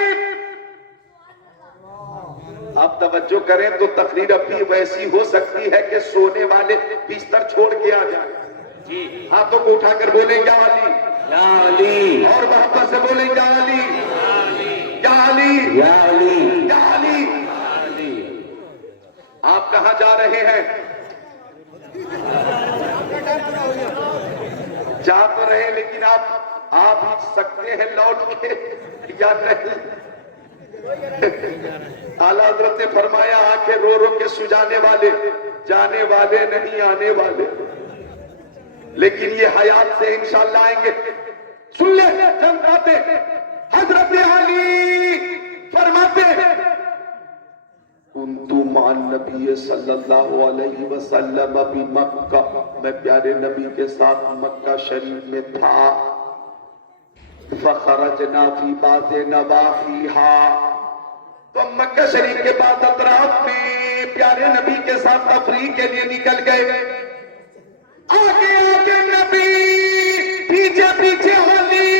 آپ توجہ کریں تو تقریر اب بھی ویسی ہو سکتی ہے کہ سونے والے بستر چھوڑ کے آ جائیں۔ جی ہاتھوں کو اٹھا کر بولیں یا علی، یا علی، اور محبت سے بولیں یا علی، یا علی، یا علی، یا علی۔ علی۔ آپ کہاں جا رہے ہیں؟ جا تو رہے لیکن آپ ہی سکتے ہیں لوٹ کے یا نہیں؟ اعلیٰ حضرت نے فرمایا آنکھیں رو رو کے سجانے والے جانے والے نہیں آنے والے، لیکن یہ حیات سے انشاءاللہ آئیں گے۔ سن لے چند باتیں۔ حضرت علی فرماتے کنت مع النبی صلی اللہ علیہ وسلم بھی مکہ، میں پیارے نبی کے ساتھ مکہ شریف میں تھا۔ فخرجنا فی بعض نواحیہا، تو مکہ شریف کے بعد اطراف میں پیارے نبی کے ساتھ تفریح کے لیے نکل گئے۔ آگے آگے نبی، پیچھے پیچھے علی،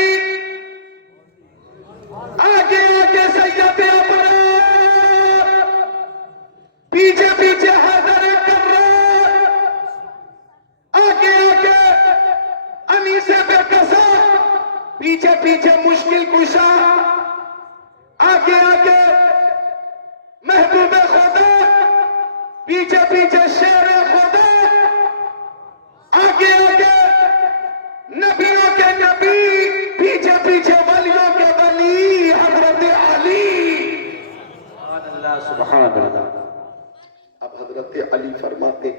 آگے آگے سید ابرار، پیچھے پیچھے حیدر کرار، آگے آگے انیس بے قصہ، پیچھے پیچھے مشکل کشا، آگے آگے محبوب خدا، پیچھے پیچھے شیر خدا، آگے آگے نبیوں کے نبی، پیچھے پیچھے ولیوں کے ولی حضرت علی۔ سبحان اللہ، سبحان اللہ۔ اب حضرت علی فرماتے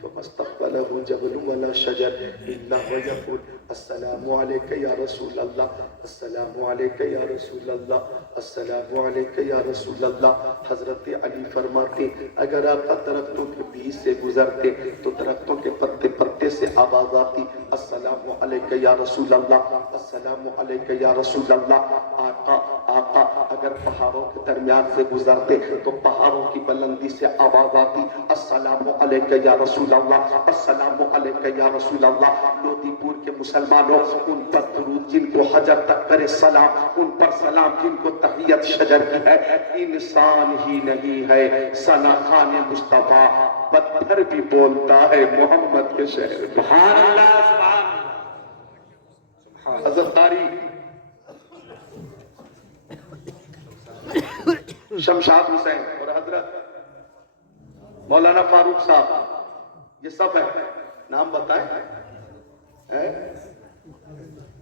فَمَسْتَقْبَلَهُ جَبْلٌ وَلَا شَجَرٌ إِلَّا وَيَقُولُ السلام علیکہ یا رسول اللہ، السلام علیکہ یا رسول اللہ، السلام علیکہ یا رسول اللہ۔ حضرت علی فرماتے اگر آپ درختوں کے بیچ سے گزرتے تو درختوں کے پتے پتے سے آواز آتی السلام علیکہ یا رسول اللہ، السلام علیکہ یا رسول اللہ۔ آقا آقا اگر پہاڑوں کے درمیان سے گزرتے تو پہاڑوں کی بلندی سے آواز آتی السلام علیکہ یا رسول اللہ، السلام علیکہ یا رسول اللہ۔ لودھی پور کے مسلمانوں ان پر درود جن کو حجر تک کرے سلام، ان پر سلام جن کو تحیت شجر کی ہے۔ انسان ہی نہیں ہے ثنا خوان مصطفیٰ، پتھر بھی بولتا ہے محمد کے شہر میں۔ سبحان اللہ سبحان اللہ۔ حضرت قاری شمشاد حسین اور حضرت مولانا فاروق صاحب یہ سب ہے، نام بتائیں۔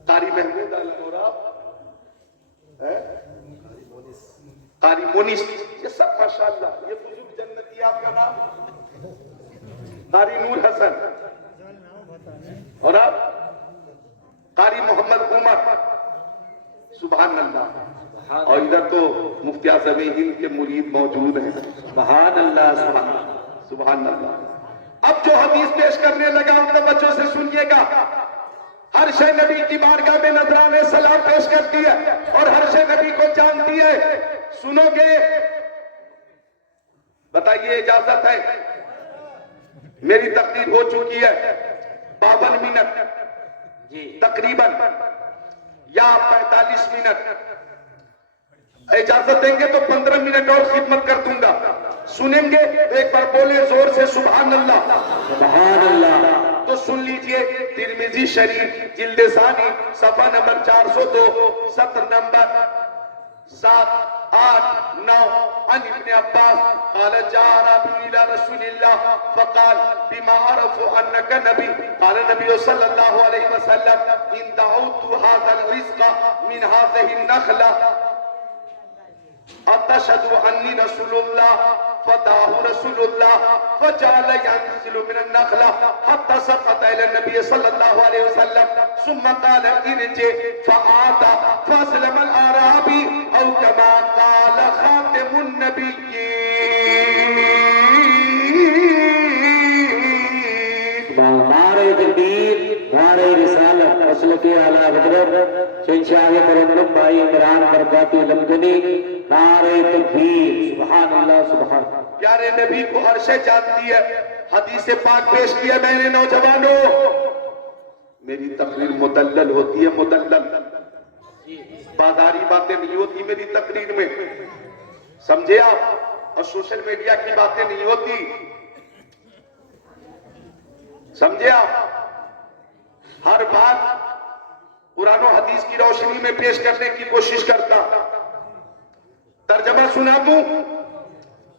قاری محمود عالم اور آپ قاری مونس، یہ سب ماشاءاللہ یہ بزرگ جنتی آپ کا نام قاری نور حسن اور آپ قاری محمد عمر، سبحان اللہ۔ اور ادھر تو مفتی اعظم ہند کے مرید موجود ہیں، سبحان اللہ سبحان اللہ۔ سبحان اللہ۔ اب جو حدیث پیش کرنے لگا ان توجہ سے سنیے گا۔ ہر شے نبی کی بارگاہ میں نذرانے سلام پیش کرتی ہے اور ہر شے نبی کو جانتی ہے۔ سنو گے؟ بتائیے اجازت ہے؟ میری تقریر ہو چکی ہے 52 منٹ جی تقریباً یا 45 منٹ، اجازت دیں گے تو 15 منٹ اور خدمت کر دوں گا۔ سنیں گے ایک بار بولے زور سے سبحان اللہ سبحان اللہ۔ تو سن لیجئے ترمذی شریف جلد ثانی صفحہ نمبر 402 سطر نمبر 7 8 9 عن ابن عباس قال جاء رجل الى رسول الله فقال بما عرفوا انك نبي قال النبي صلى الله عليه وسلم ان دعوت هذا الرزق من هذه النخله اتشهد انی رسول اللہ فدعاه رسول اللہ فجعل ينزل من النخلة حتى سقط إلى النبي صلى الله عليه وسلم ثم قال ارجع فعاد فأسلم الأعرابي أو كما قال خاتم النبيين۔ نعرہ تکبیر، نعرہ رسالت، اصل کے اعلیٰ حضرت شہنشاہ مرنم بھائی عمران برکاتی لمدنی، نعرہ تکبیر، سبحان اللہ سبحان اللہ۔ پیارے نبی کو ہر شے جانتی ہے۔ حدیث پاک پیش کیا میں نے نوجوانوں، میری تقریر مدلل ہوتی ہے، مدلل بازاری باتیں نہیں ہوتی میری تقریر میں، سمجھے آپ؟ اور سوشل میڈیا کی باتیں نہیں ہوتی، سمجھے آپ؟ ہر بات قرآن و حدیث کی روشنی میں پیش کرنے کی کوشش کرتا۔ ترجمہ سنا دوں،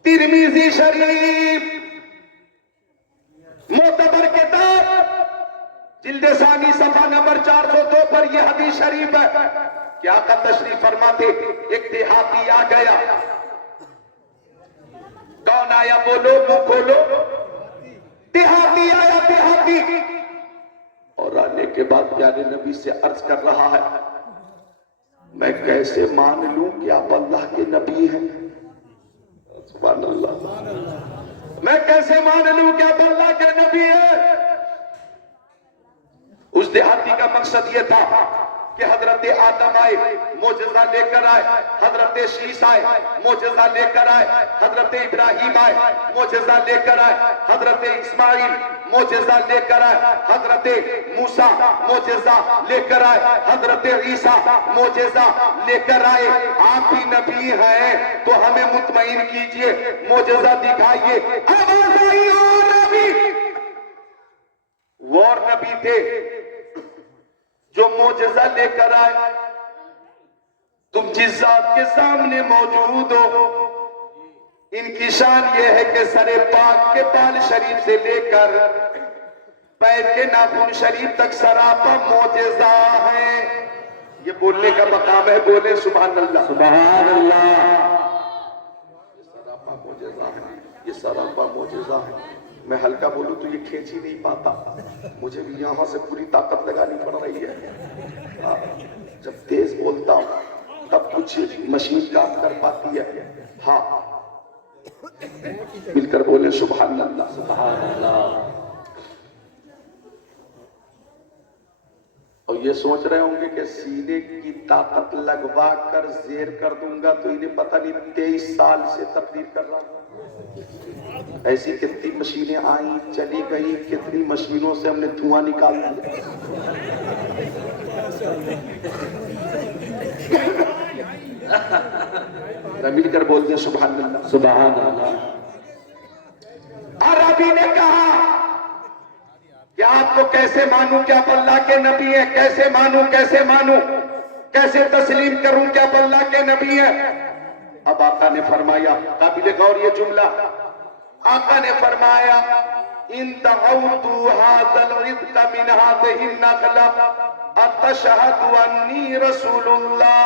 ترمذی شریف معتبر کتاب جلد ثانی صفحہ نمبر 402 پر یہ حدیث شریف ہے کہ آقا تشریف فرماتے ایک دیہاتی آ گیا۔ کون آیا بولو، منہ کھولو؟ دیہاتی آیا، دیہاتی، اور آنے کے بعد پیارے نبی سے عرض کر رہا ہے میں کیسے مان لوں کہ آپ اللہ کے نبی ہیں؟ سبحان اللہ۔ میں کیسے مان لوں کہ آپ اللہ کے نبی ہیں؟ اس دیہاتی کا مقصد یہ تھا کہ حضرت آدم آئے معجزہ لے کر آئے، حضرت شیس آئے معجزہ لے کر آئے، حضرت ابراہیم آئے معجزہ لے کر آئے، حضرت اسماعیل معجزہ لے کر آئے، حضرت موسیٰ معجزہ لے کر آئے، حضرت عیسیٰ معجزہ لے کر آئے۔ آپ ہی نبی ہیں تو ہمیں مطمئن کیجئے، معجزہ دکھائیے۔ آواز آئی اور نبی، وہ اور نبی تھے جو معجزہ لے کر آئے۔ تم جس ذات کے سامنے موجود ہو، ان کی شان یہ ہے کہ سر پاک کے بال شریف سے لے کر پیر کے ناخن شریف تک سراپا معجزہ ہے۔ یہ بولنے کا مقام ہے، بولے سبحان اللہ، سبحان اللہ۔ سراپا معجزہ ہے۔ یہ سراپا معجزہ ہے. میں ہلکا بولوں تو یہ کھینچ ہی نہیں پاتا, مجھے بھی یہاں سے پوری طاقت لگانی پڑ رہی ہے. جب تیز بولتا ہوں تب کچھ مشین کام کر پاتی ہے. ہاں مل کر بولے سبحان اللہ. سبحان اللہ. اور یہ سوچ رہے ہوں گے کہ سینے کی طاقت لگوا کر زیر کر دوں گا تو انہیں پتہ نہیں 23 سال سے تقریر کر رہا ہوں. ایسی کتنی مشینیں آئیں چلی گئی, کتنی مشینوں سے ہم نے دھواں نکال دیا. مل کر بول دیا سبحان اللہ. سبحان اللہ. عربی نے کہا کہ آپ کو کیسے مانوں کہ آپ اللہ کے نبی ہیں, کیسے مانوں, کیسے مانوں, کیسے تسلیم کروں کہ آپ اللہ کے نبی ہیں. اب آقا نے فرمایا, قابل غور یہ جملہ, آقا نے فرمایا ان دعوت هذا الرزق من هذه النخلة اتشهد انی رسول اللہ.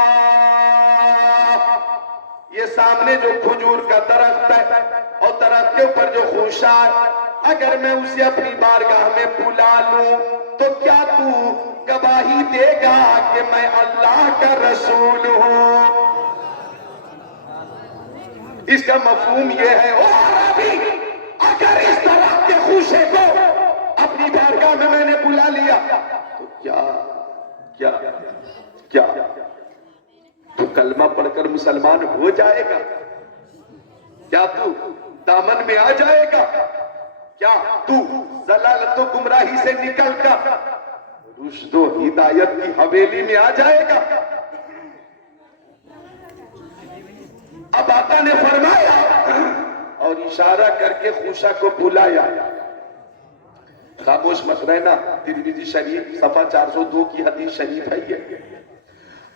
یہ سامنے جو کھجور کا درخت ہے اور درخت کے اوپر جو خوشہ ہے, اگر میں اسے اپنی بارگاہ میں بلا لوں تو کیا تو گواہی دے گا کہ میں اللہ کا رسول ہوں؟ اس کا مفہوم یہ ہے, او عربی, اگر اس درخت کے خوشے کو اپنی بارگاہ میں میں نے بلا لیا تو کیا تو کلمہ پڑھ کر مسلمان ہو جائے گا؟ کیا تو دامن میں آ جائے گا؟ کیا تو ضلالت و گمراہی سے نکل کر رشد و ہدایت کی حویلی میں آ جائے گا؟ اب آقا نے فرمایا اور اشارہ کر کے خوشہ کو بلایا. خاموش مت رہنا, ترمذی شریف صفحہ 402 کی حدیث شریف ہے یہ.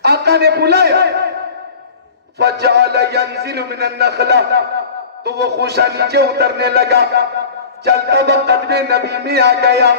آقا نے بلایا, فجعل ينزل من النخلة, تو وہ خوشہ نیچے اترنے لگا, چلتا وہ قدم نبی میں آ گیا,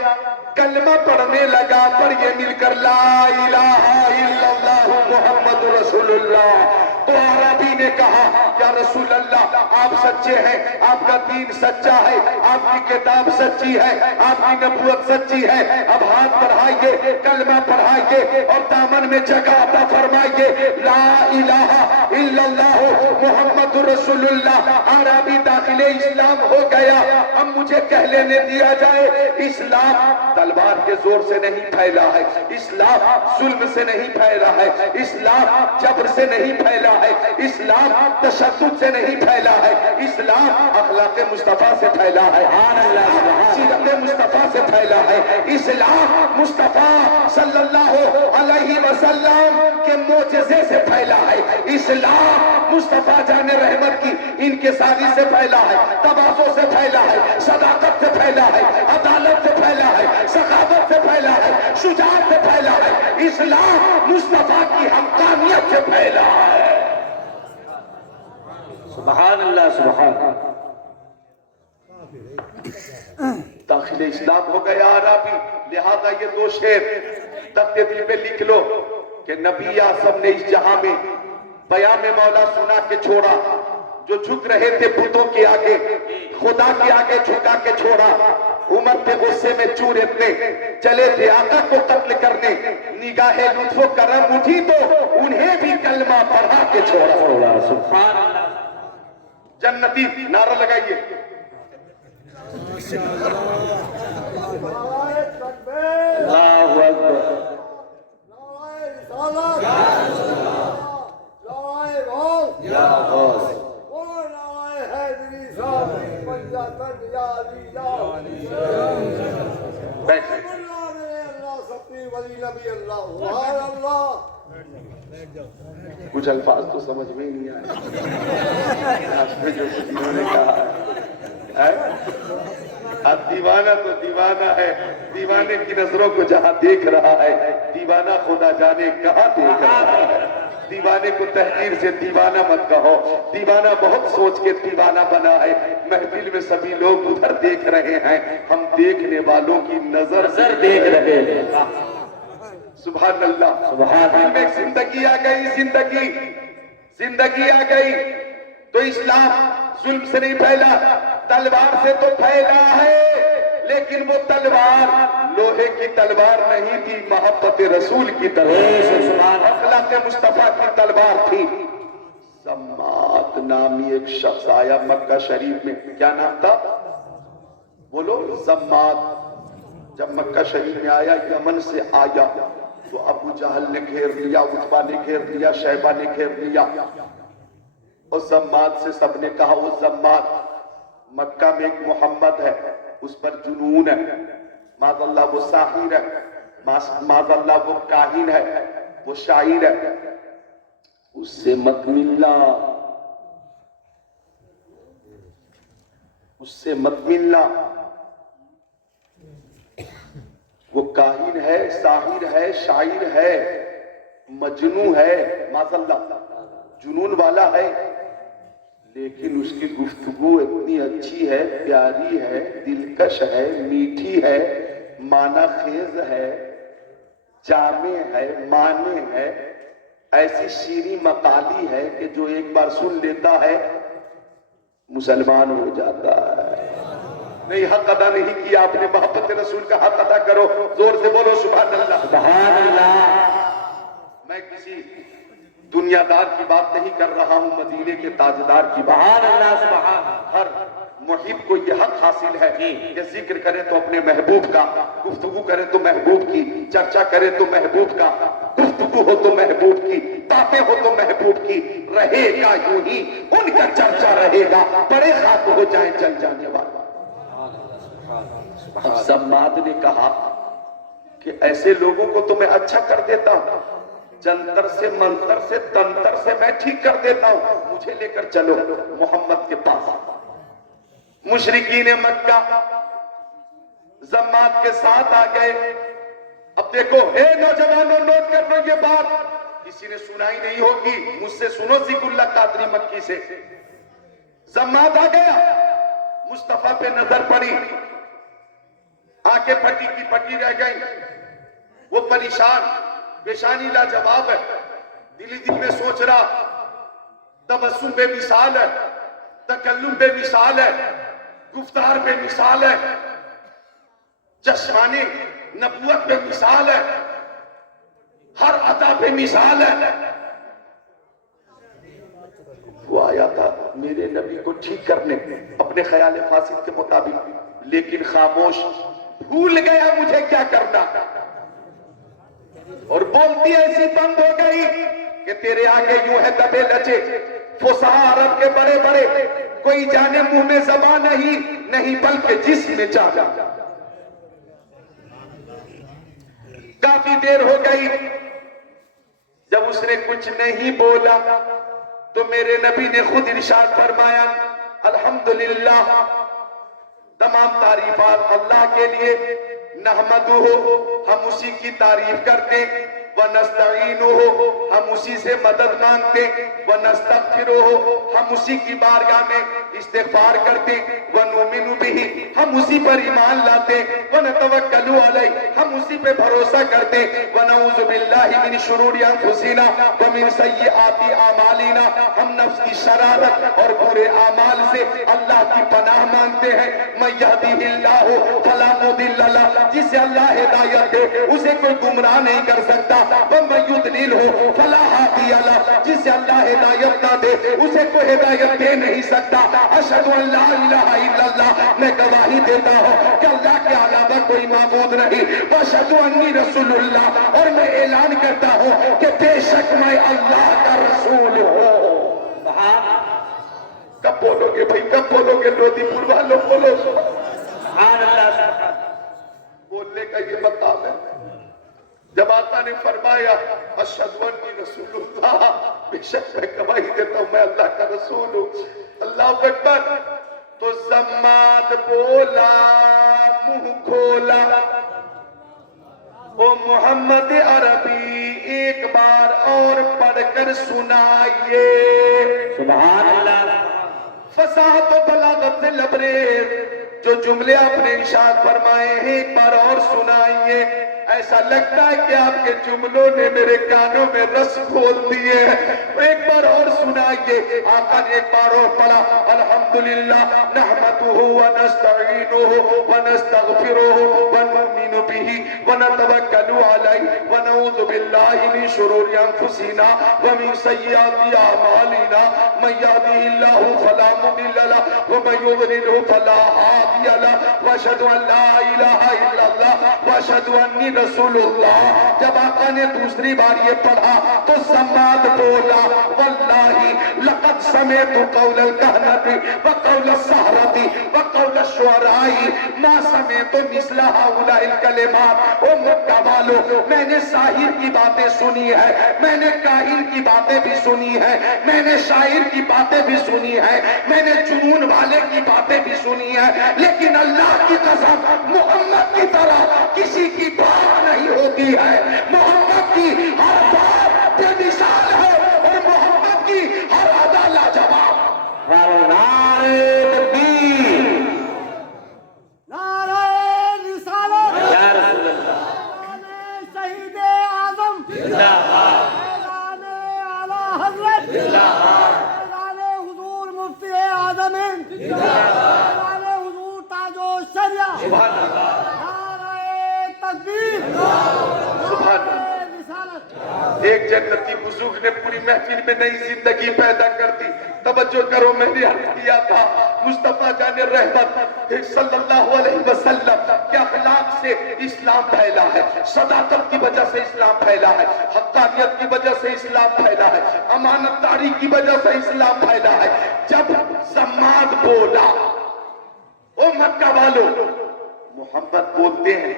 کلمہ پڑھنے لگا, پر یہ مل کر لا الہ الا اللہ محمد رسول اللہ. تو عربی نے کہا یا رسول اللہ, آپ سچے ہیں, آپ کا دین سچا ہے, آپ کی کتاب سچی ہے, آپ کی نبوت سچی ہے. اب ہاتھ بڑھائیے, کلمہ پڑھائیے اور دامن میں جگہ عطا فرمائیے, لا الہ الا اللہ محمد رسول اللہ. عربی داخل اسلام ہو گیا. اب مجھے کہہ لینے دیا جائے, اسلام تلوار کے زور سے نہیں پھیلا ہے, اسلام ظلم سے نہیں پھیلا ہے, اسلام جبر سے نہیں پھیلا ہے, اسلام تشدد سے نہیں پھیلا ہے, اسلام اخلاق مصطفیٰ سے پھیلا ہے, سیرت مصطفیٰ سے پھیلا ہے, اسلام مصطفیٰ صلی اللہ علیہ وسلم کے معجزے سے پھیلا ہے, اسلام مصطفیٰ جان رحمت کی انکساری سے پھیلا ہے, تواضع سے پھیلا ہے, صداقت سے پھیلا ہے, عدالت سے پھیلا ہے, سخاوت سے پھیلا ہے, شجاعت سے پھیلا ہے. اسلام مصطفیٰ کی حقانیت سے پھیلا ہے. سبحان اللہ. سبحان اللہ. داخل اسلام ہو گیا عربی. لہذا یہ 2 شعر تخت دل پہ لکھ لو کہ نبی اعظم نے اس جہاں میں پیام مولا سنا کے چھوڑا, جو جھک رہے تھے بتوں کے آگے, خدا کے آگے جھکا کے چھوڑا. عمر کے غصے میں چور اتنے چلے تھے آقا کو قتل کرنے, نگاہ لطف و کرم اٹھی تو انہیں بھی کلمہ پڑھا کے چھوڑا. سبحان اللہ. جنتی نعرہ لگائیے. نعرہ تکبیر, اللہ اکبر. نعرہ رسالت, نعرہ غوث, یا غوث. اور نعرہ حیدری صاحب پنجاتن یا علی یا علی. بیٹھے. اللہ میرے اللہ سبی ولی نبی اللہ. سبحان اللہ. کچھ الفاظ تو سمجھ میں ہی نہیں آئے آپ نے جو کچھ انہوں نے کہا ہے. اب دیوانہ تو دیوانہ ہے, دیوانے کی نظروں کو جہاں دیکھ رہا ہے, دیوانہ خدا جانے کہاں دیکھ رہا ہے. دیوانے کو تحقیر سے دیوانہ مت کہو, دیوانہ بہت سوچ کے دیوانہ بنا ہے. محفل میں سبھی لوگ ادھر دیکھ رہے ہیں, ہم دیکھنے والوں کی نظر دیکھ رہے ہیں. سبحان اللہ. سبحان اللہ. میں زندگی آ گئی, زندگی آ گئی. تو اسلام ظلم سے نہیں پھیلا، تلوار سے تو پھیلا ہے، لیکن وہ تلوار لوہے کی تلوار نہیں تھی، محبت رسول کی تلوار، اخلاق مصطفیٰ کی تلوار تھی۔ زمات نامی ایک شخص آیا مکہ شریف میں، کیا نام تھا؟ بولو، زمات۔ جب مکہ شریف میں آیا، یمن سے آیا، تو ابو جہل نے گھیر لیا، عتبہ نے گھیر لیا، شیبہ نے گھیر لیا، اور زمات سے سب نے کہا وہ زمات، مکہ میں ایک محمد ہے، اس پر جنون ہے، معاذ اللہ وہ ساحر ہے، معاذ اللہ وہ کاہن ہے، وہ شاعر ہے، اس سے مت ملنا، اس سے مت ملنا، وہ کاہن ہے، ساحر ہے، شاعر ہے، مجنون ہے، معاذ اللہ جنون والا ہے، لیکن اس کی گفتگو اتنی اچھی ہے، پیاری ہے، دلکش ہے، میٹھی ہے، معنی خیز ہے، جامع ہے، معنی ہے، ایسی شیریں مقالی ہے کہ جو ایک بار سن لیتا ہے مسلمان ہو جاتا ہے۔ نہیں، حق ادا نہیں کیا آپ نے، محبت رسول کا حق ادا کرو، زور سے بولو سبحان اللہ۔ سبحان اللہ۔ میں کسی دنیا دار کی بات نہیں کر رہا ہوں، مدینے کے تاجدار کی بات۔ سبحان اللہ، سبحان۔ ہر محب کو یہ حق حاصل ہے کہ ذکر کرے تو اپنے محبوب کا، گفتگو کرے تو محبوب کی، چرچا کرے تو محبوب کا، گفتگو ہو تو محبوب کی، باتیں ہو تو محبوب کی، رہے گا یوں ہی ان کا چرچا رہے گا، بڑے خاک ہو جائیں چل جانے والا۔ اب زماد نے کہا کہ ایسے لوگوں کو تو میں اچھا کر دیتا ہوں، جنتر سے منتر سے تنتر سے میں ٹھیک کر دیتا ہوں، مجھے لے کر چلو محمد کے پاس۔ مشرکین مکہ زماد کے ساتھ آ گئے۔ اب دیکھو، اے نوجوانوں، نوٹ کر لو یہ بات، کسی نے سنائی نہیں ہوگی، مجھ سے سنو ذکر اللہ قادری مکی سے۔ زماد آ گیا، مصطفیٰ پہ نظر پڑی، آنکھیں پھٹی کی پھٹی رہ گئی، وہ پریشان، پیشانی لاجواب ہے، دل ہی دل میں سوچ رہا، تبسم بے مثال ہے، تکلم بے مثال ہے، گفتار بے مثال ہے، چشمانی نبوت بے مثال ہے، ہر عطا بے مثال ہے۔ وہ آیا تھا میرے نبی کو ٹھیک کرنے اپنے خیال فاسد کے مطابق، لیکن خاموش، بھول گیا مجھے کیا کرنا، اور بولتی ایسی بند ہو گئی کہ تیرے آگے یوں ہے دبے لچے، فصحاء عرب کے بڑے بڑے، کوئی جانے منہ میں زبان نہیں بلکہ جسم میں جانا۔ کافی دیر ہو گئی، جب اس نے کچھ نہیں بولا تو میرے نبی نے خود ارشاد فرمایا، الحمدللہ، تمام تعریفات اللہ کے لیے، نحمدہ، ہم اسی کی تعریف کرتے، وَنَسْتَعِينُهُ، ہم اسی سے مدد مانگتے، وَنَسْتَغْفِرُهُ، ہم اسی کی بارگاہ میں استغفار کرتے، وَنُؤْمِنُ بِهِ، ہم اسی پر ایمان لاتے، وَنَتَوَكَّلُ عَلَيْهِ، ہم اسی پہ بھروسہ کرتے، وَنَعُوذُ بِاللَّهِ مِنْ شُرُورِ أَنفُسِنَا وَمِنْ سَيِّئَاتِ أَعْمَالِنَا، ہم نفس کی شرارت اور برے اعمال سے اللہ کی پناہ مانگتے ہیں۔ مَن يَهْدِهِ اللَّهُ فَلَا مُضِلَّ لَهُ، جسے اللہ ہدایت دے اسے کوئی گمراہ نہیں کر سکتا، وَمَن يُضْلِلْهُ فَلَا هَادِيَ لَهُ، جسے اللہ ہدایت نہ دے اسے کوئی ہدایت دے نہیں سکتا۔ اشہد ان لا الہ الا اللہ، میں گواہی دیتا ہوں کہ اللہ کے علاوہ کوئی معبود نہیں، واشہد انی رسول اللہ، اور میں اعلان کرتا ہوں کہ بے شک میں اللہ کا رسول ہوں۔ کب بولو گے بھائی، کب بولو گے؟ لودھی پور والوں بولو سبحان اللہ۔ بولنے کا یہ مقام ہے۔ جب آقا نے فرمایا اشہد انی رسول اللہ، بے شک میں گواہی دیتا ہوں میں اللہ کا رسول ہوں، اللہ اکبر، تو زماد بولا منہ کھولا، او محمد عربی ایک بار اور پڑھ کر سنائیے۔ سبحان اللہ۔ فصاحت و بلاغت سے لبریز جو جملے آپ نے ارشاد فرمائے ہیں ایک بار اور سنائیے۔ ایسا لگتا ہے کہ آپ کے جملوں نے میرے کانوں میں رس کھول دیے ہیں. ایک بار اور سنائیے. آقا نے ایک بار اور پڑھا الحمدللہ نحمدہ ونستعینہ ونستغفرہ ونؤمن بہ ونتوکل علیہ ونعوذ باللہ من شرور انفسنا ومن سیئات اعمالنا من یهده اللہ فلا مضل له ومن یضلل فلا هادی له واشهد ان لا الہ الا اللہ واشهد انی رسول اللہ. جب آقا نے دوسری بار یہ پڑھا تو زماد بولا واللہ لقد سمعت قول الکہنۃ وقول السحرۃ وقول الشعراء ما سمعت مثل هؤلاء الکلمات. او مکہ والو میں نے ساحر کی باتیں سنی ہے, میں نے کاہن کی باتیں بھی سنی ہے, میں نے شاعر کی باتیں بھی سنی ہے, میں نے جنون والے کی باتیں بھی سنی ہے, لیکن اللہ کی قسم محمد کی طرح کسی کی بات نہیں ہوتی ہے. محمد کی ہر بات بے مثال ہے اور محمد کی ہر ادا لاجواب. نعرہ تکبیر. نعرہ رسالت. یا رسول اللہ. اعلان شہید اعظم. اعلان اعلی حضرت. اعلان حضور مفتی اعظم ہند. اعلان حضور تاج الشریعہ. سبحان اللہ. نعرہ تکبیر. سبحان اللہ. رسالت. ایک جنتی بزرگ نے پوری محفل میں نئی زندگی پیدا کر دی. توجہ کرو, میں نے عرض کیا تھا مصطفیٰ جان رحمت صلی اللہ علیہ وسلم کے اخلاق سے اسلام پھیلا ہے, صداقت کی وجہ سے اسلام پھیلا ہے, حقانیت کی وجہ سے اسلام پھیلا ہے, امانت داری کی وجہ سے اسلام پھیلا ہے. جب زماد بولا او مکہ والو محمد بولتے ہیں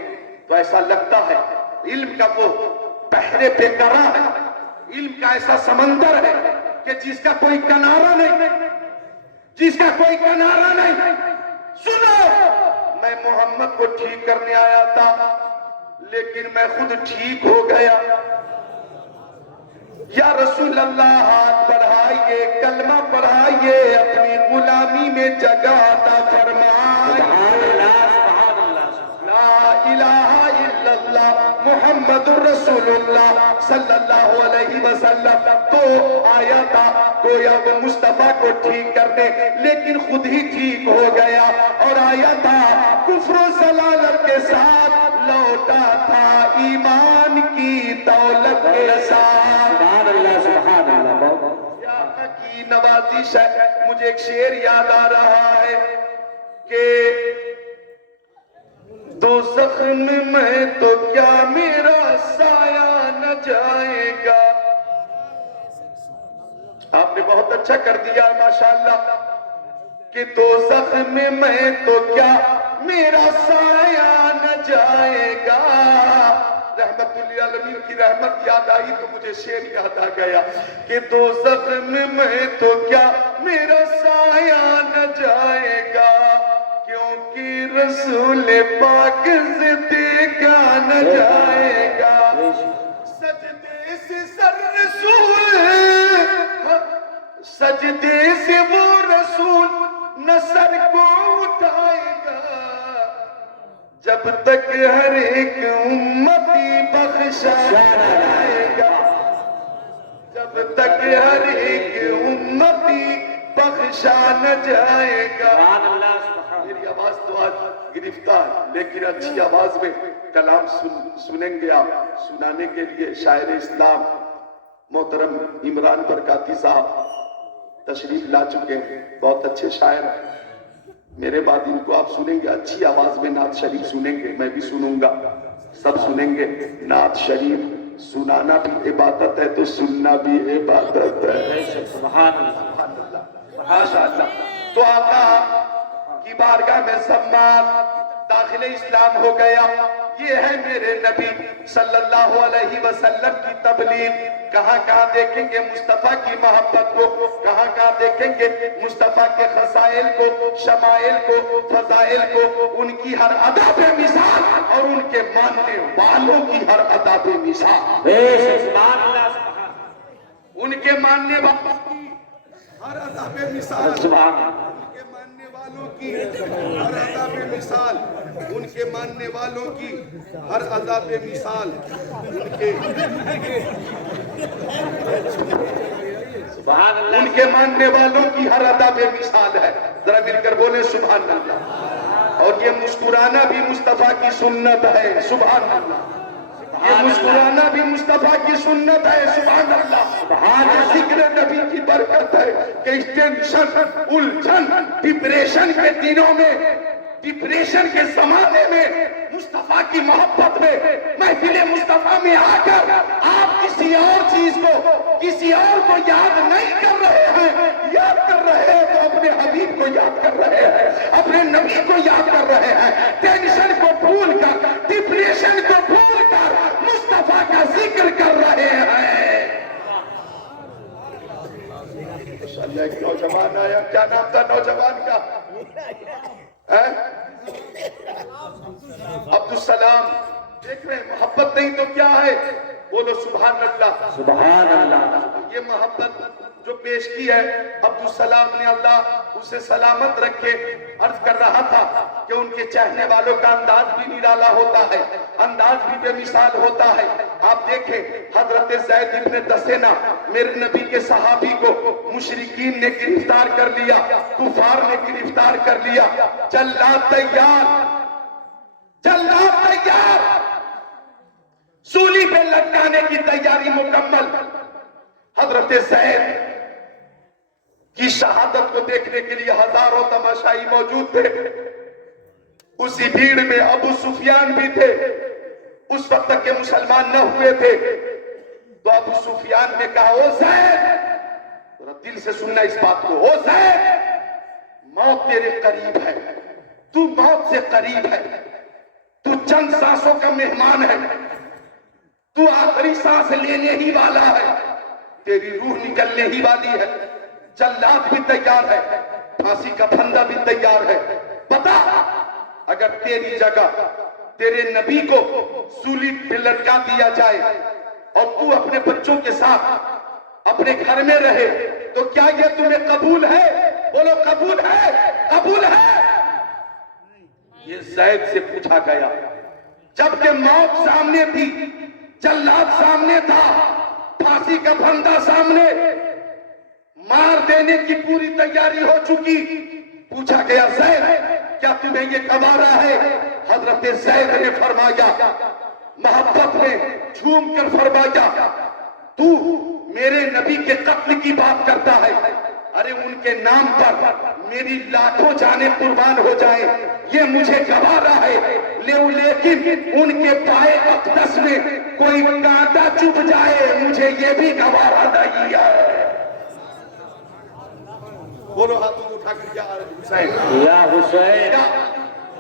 تو ایسا لگتا ہے علم کا وہ بحر بے قرار ہے, علم کا ایسا سمندر ہے کہ جس کا کوئی کنارہ نہیں, جس کا کوئی کنارہ نہیں. سنو, میں محمد کو ٹھیک کرنے آیا تھا لیکن میں خود ٹھیک ہو گیا. یا رسول اللہ ہاتھ بڑھائیے, کلمہ پڑھائیے, اپنی غلامی میں جگہ عطا فرمائیے. لا الہ الا اللہ محمد رسول اللہ صلی اللہ علیہ وسلم. تو آیا تھا گویا وہ مصطفیٰ کو ٹھیک کرنے, لیکن خود ہی ٹھیک ہو گیا اور آیا تھا کفر و ضلالت کے ساتھ, لوٹا تھا ایمان کی دولت کے ساتھ. سبحان اللہ. سبحان اللہ. یا آقا کی نوازش ہے. مجھے ایک شعر یاد آ رہا ہے کہ دوزخ میں تو کیا میرا سایہ نہ جائے گا. آپ نے بہت اچھا کر دیا ماشاءاللہ کہ دوزخ میں تو کیا میرا سایہ نہ جائے گا. رحمت للعالمین کی رحمت یاد آئی تو مجھے شعر یاد آ گیا کہ دوزخ میں تو کیا میرا سایہ نہ جائے گا, کیونکہ رسول پاک سے دیکھا نہ جائے گا. سجدے سے سر رسول, سجدے سے وہ رسول نہ سر کو اٹھائے گا, جب تک ہر ایک امتی بخشا نہ جائے گا, جب تک ہر ایک امتی بخشا نہ جائے گا. میری آواز تو آج گرفتار, لیکن اچھی آواز میں کلام سنیں گے آپ. سنانے کے لیے شاعر اسلام محترم عمران برکاتی صاحب تشریف لا چکے ہیں. بہت اچھے شاعر ہیں. میرے بعد ان کو آپ سنیں گے, اچھی آواز میں نعت شریف سنیں گے, میں بھی سنوں گا, سب سنیں گے. نعت شریف سنانا بھی عبادت ہے تو سننا بھی عبادت ہے. سبحان اللہ. ماشاءاللہ. تو آقا کی بارگاہ میں زمان داخل اسلام ہو گیا. یہ ہے میرے نبی صلی اللہ علیہ وسلم کی تبلیغ. کہاں کہاں دیکھیں گے مصطفیٰ کی محبت کو, کہاں کہاں دیکھیں گے مصطفیٰ کے خصائل کو, شمائل کو, فضائل کو, ان کی ہر ادا بے مثال اور ان کے ماننے والوں کی ہر ادا بے مثال. ان کے ماننے والوں کی ہر ادا بے مثال, ان کے ماننے والوں کی ہر ادا بے مثال، ان کے ماننے والوں کی ہر ادا بے مثال، ان کے ماننے والوں کی ہر ادا بے مثال ہے. ذرا مل کر بولیں سبحان اللہ. اور یہ مسکرانا بھی مصطفیٰ کی سنت ہے. سبحان اللہ. یہ مسکرانا بھی مصطفیٰ کی سنت ہے. سبحان اللہ. یہ ذکر نبی کی برکت ہے کہ اس ٹینشن، الجھن، ڈپریشن کے دنوں میں، ڈپریشن کے زمانے میں، مصطفیٰ کی محبت میں، محفل مصطفیٰ میں آ کر آپ کسی اور چیز کو، کسی اور کو یاد نہیں کر رہے ہیں، یاد کر رہے ہیں تو اپنے حبیب کو یاد کر رہے ہیں، اپنے نبی کو یاد کر رہے ہیں. ٹینشن کو بھول کر، ڈپریشن کو بھول کر مصطفیٰ کا ذکر کر رہے ہیں. ماشاءاللہ. ایک نوجوان آیا، کیا نام تھا نوجوان کا؟ عبدالسلام. دیکھ رہے ہیں محبت نہیں تو کیا ہے؟ بولو سبحان اللہ. سبحان اللہ. یہ محبت جو پیش کی ہے عبدالسلام نے، اللہ اسے سلامت رکھے. عرض کر رہا تھا کہ ان کے چاہنے والوں کا انداز بھی نرالا ہوتا ہے، انداز بھی بے مثال ہوتا ہے. آپ دیکھیں حضرت زید ابن دسینہ، میرے نبی کے صحابی کو مشرکین نے گرفتار کر لیا، کفار نے گرفتار کر لیا. جلاد تیار، جلاد تیار، سولی پہ لٹکانے کی تیاری مکمل. حضرت زید کی شہادت کو دیکھنے کے لیے ہزاروں تماشائی موجود تھے. اسی بھیڑ میں ابو سفیان بھی تھے. اس وقت تک کہ مسلمان نہ ہوئے تھے. تو ابو سفیان نے کہا، او زید، ذرا دل سے سننا اس بات کو، او زید، موت تیرے قریب ہے، تو موت سے قریب ہے، تو چند سانسوں کا مہمان ہے، تو آخری سانس لینے ہی والا ہے، تیری روح نکلنے ہی والی ہے. جلاد بھی تیار ہے، پھانسی کا پھندا بھی تیار ہے. بتا، اگر تیری جگہ تیرے نبی کو سولی پہ لٹکا دیا جائے اور تو اپنے بچوں کے ساتھ اپنے گھر میں رہے تو کیا یہ تمہیں قبول ہے؟ بولو قبول ہے؟ قبول ہے؟ یہ زید سے پوچھا گیا جبکہ موت سامنے تھی، جلاد سامنے تھا، پھانسی کا پھندا سامنے، مار دینے کی پوری تیاری ہو چکی. پوچھا گیا، زید کیا تمہیں یہ گوارا ہے؟ حضرت زید نے فرمایا، محبت میں جھوم کر فرمایا، تو میرے نبی کے قتل کی بات کرتا ہے؟ ارے ان کے نام پر میری لاکھوں جانیں قربان ہو جائیں، یہ مجھے گوارا ہے، لیکن ان کے پائے اقدس میں کوئی کانٹا چبھ جائے، مجھے یہ بھی گوارا نہیں ہے. بولو ہاتھوں کو اٹھا کر، یا حسین، یا حسین،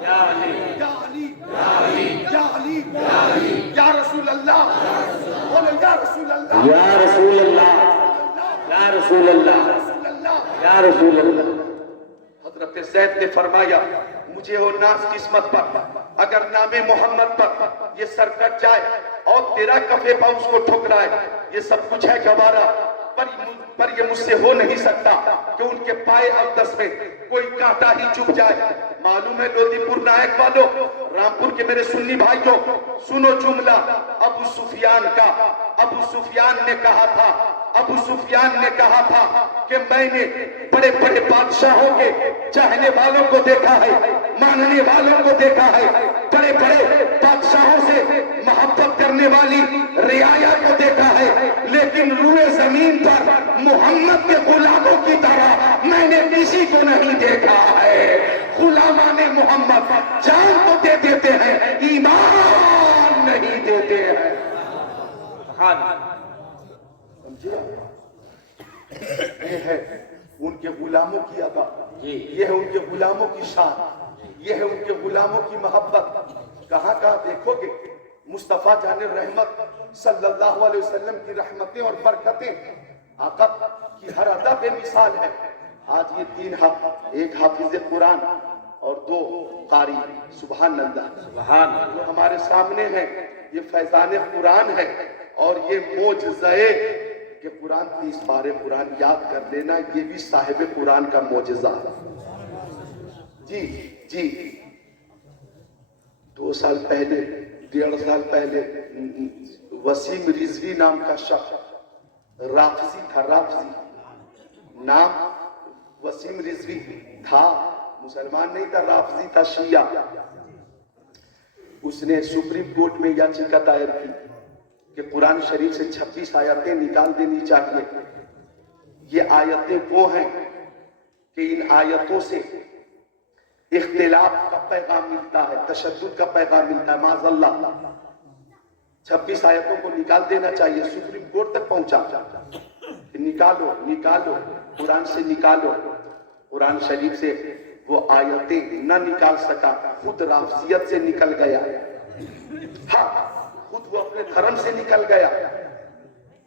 یا علی، یا علی، یا علی، یا علی، یا رسول اللہ. بولو یا رسول اللہ، یا رسول اللہ، یا رسول اللہ، یا رسول اللہ. حضرت زید نے فرمایا، مجھے وہ ناز قسمت پر اگر نام محمد پر یہ سر کٹ جائے اور تیرا کفے پا اس کو ٹھکرائے، یہ سب کچھ ہے گوارا، پر یہ مجھ سے ہو نہیں سکتا کہ ان کے پائے اقدس میں کوئی کانٹا ہی چبھ جائے. معلوم ہے لودھی پور نائک والوں، رامپور کے میرے سنی بھائیوں، سنو جملہ ابو سفیان کا. ابو سفیان نے کہا تھا، ابو سفیان نے کہا تھا کہ میں نے بڑے بڑے بادشاہوں کے چاہنے والوں کو دیکھا ہے، ماننے والوں کو دیکھا ہے، بڑے بڑے بادشاہوں سے محبت کرنے والی رعایا کو دیکھا ہے، لیکن روئے زمین پر محمد کے غلاموں کی طرح میں نے کسی کو نہیں دیکھا ہے. غلامان محمد جان تو دے دیتے ہیں، ایمان نہیں دیتے ہیں. یہ ہے ان کے غلاموں کی ادا، یہ ہے ان کے غلاموں کی شان، یہ ہے ان کے غلاموں کی محبت. کہاں کہاں دیکھو گے مصطفیٰ جان رحمت صلی اللہ علیہ وسلم کی رحمتیں اور برکتیں، آقا کی ہر ادا بے مثال ہے. آج یہ تین ایک حافظ قرآن اور دو قاری، سبحان اللہ، سبحان جو ہمارے سامنے ہیں، یہ فیضان قرآن ہے اور یہ معجزہ کہ قرآن 30 بارے قرآن یاد کر لینا، یہ بھی صاحب قرآن کا معجزہ ہے. جی جی 2 سال پہلے 1.5 سال پہلے وسیم رضوی نام کا شخص رافضی تھا، رافضی نام وسیم رضوی تھا، مسلمان نہیں تھا، رافضی تھا، شیعہ. اس نے سپریم کورٹ میں یاچکا دائر کی کہ قرآن شریف سے 26 آیتیں نکال دینی چاہیے. یہ آیتیں وہ ہیں کہ ان آیتوں سے اختلاف کا پیغام ملتا ہے، تشدد کا پیغام ملتا ہے. معاذ اللہ 26 آیتوں کو نکال دینا چاہیے. سپریم کورٹ تک پہنچا کہ نکالو نکالو، قرآن سے نکالو. قرآن شریف سے وہ آیتیں نہ نکال سکا، خود رافضیت سے نکل گیا. ہاں خود وہ اپنے دھرم سے نکل گیا.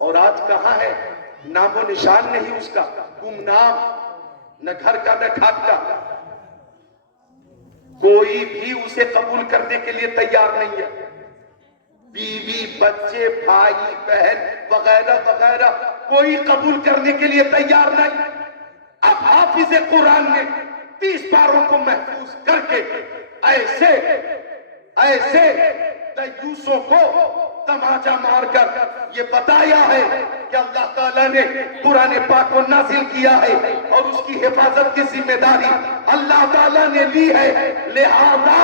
اور آج کہاں ہے؟ نام و نشان نہیں اس کا، گمنام، نہ گھر کا نہ گھاٹ کا. کوئی بھی اسے قبول کرنے کے لیے تیار نہیں ہے. بیوی بچے بھائی بہن وغیرہ وغیرہ کوئی قبول کرنے کے لیے تیار نہیں. اب حافظ قرآن نے 30 پاروں کو محفوظ کر کے ایسے دیوسوں کو تماچا مار کر یہ بتایا ہے کہ اللہ تعالیٰ نے قرآن پاک کو نازل کیا ہے اور اس کی حفاظت کی ذمہ داری اللہ تعالیٰ نے لی ہے. لہذا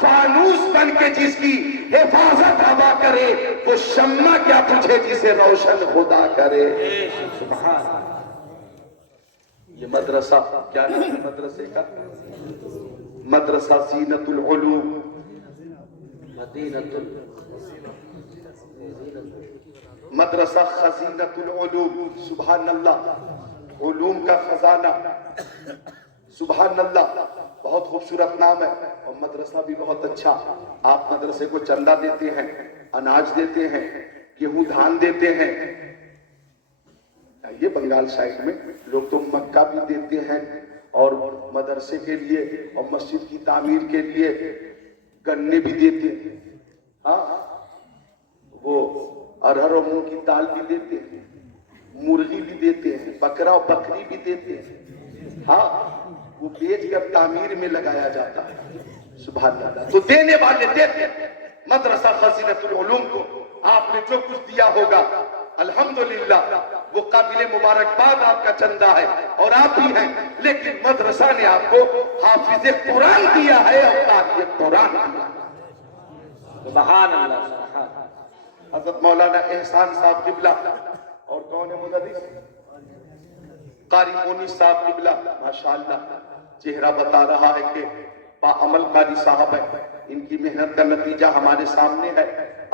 فانوس بن کے جس کی حفاظت ہوا کرے وہ شمع کیا تجھے جسے روشن خدا کرے. یہ مدرسہ کیا نام ہے مدرسے کا؟ مدرسہ زینت العلوم، مدرسہ خزینت العلوم. سبحان اللہ، علوم کا خزانہ. سبحان اللہ، بہت خوبصورت نام ہے اور مدرسہ بھی بہت اچھا. آپ مدرسے کو چندہ دیتے ہیں، اناج دیتے ہیں، گیہوں دھان دیتے ہیں. یہ بنگال سائڈ میں لوگ تو مکہ بھی دیتے ہیں اور مدرسے کے لیے اور مسجد کی تعمیر کے لیے گنے بھی دیتے ہیں. ہاں وہ ارہر اور مونگ کی دال بھی دیتے ہیں، مرغی بھی دیتے ہیں، بکرا اور بکری بھی دیتے ہیں. ہاں وہ بیچ کر تعمیر میں لگایا جاتا ہے. سبحان اللہ. تو دینے والے دیتے. مدرسہ خزینت العلوم کو آپ نے جو کچھ دیا ہوگا الحمدللہ وہ قابل مبارکباد آپ کا چندہ ہے اور آپ بھی ہیں. لیکن مدرسہ نے آپ کو حافظ قرآن دیا ہے اور قاری قرآن دیا. سبحان اللہ. حضرت مولانا احسان صاحب قبلہ اور کون ہے مدرس؟ قاری مونس صاحب قبلہ. ماشاءاللہ چہرہ بتا رہا ہے کہ باعمل قاری صاحب ہے. ان کی محنت کا نتیجہ ہمارے سامنے ہے.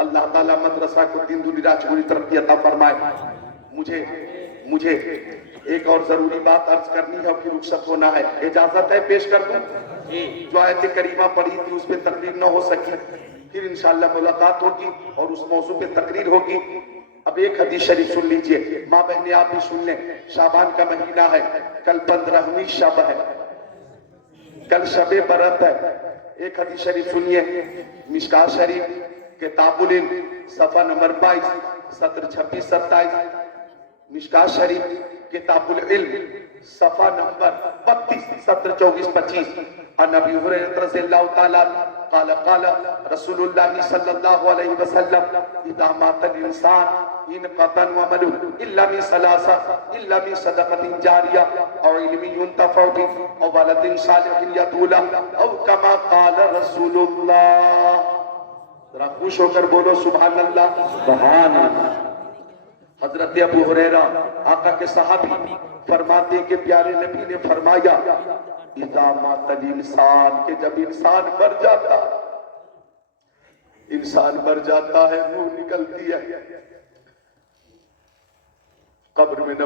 اللہ تعالیٰ مدرسہ کو دین دنیا چگنی ترقی عطا فرمائے. مجھے ایک اور ضروری بات عرض کرنی ہے اور پھر رخصت ہونا ہے. اجازت ہے پیش کر دوں؟ جو آیت کریمہ پڑھی تھی اس پہ تقریر نہ ہو سکی، پھر انشاءاللہ ملاقات ہوگی اور اس موضوع پہ تقریر ہوگی. اب ایک حدیث شریف سن لیجئے. ماں بہنیں آپ بھی سن لیں. شعبان کا مہینہ ہے، کل 15ویں شب ہے، کل شب برات ہے. ایک حدیث شریف سنیے. مشکات شریف کتاب العلم صفحہ نمبر 22 سطر 26-27. مشکات شریف کتاب العلم صفحہ نمبر 32 سطر 24-25. عن ابی ہریرہ رضی اللہ تعالی قال رسول اللہ صلی اللہ علیہ وسلم اذا مات الانسان انقطع عمله الا من ثلاثه الا من صدقه جاریہ او علم ينتفع به او ولد صالح يدعو له او كما قال رسول اللہ. ذرا خوش ہو کر بولو سبحان اللہ. سبحان اللہ. حضرت ابو ہریرہ آقا کے صحابی فرماتے ہیں کہ پیارے نبی نے فرمایا اذا مات الانسان، کہ جب انسان مر جاتا ہے روح نکلتی ہے. قبر میں نہ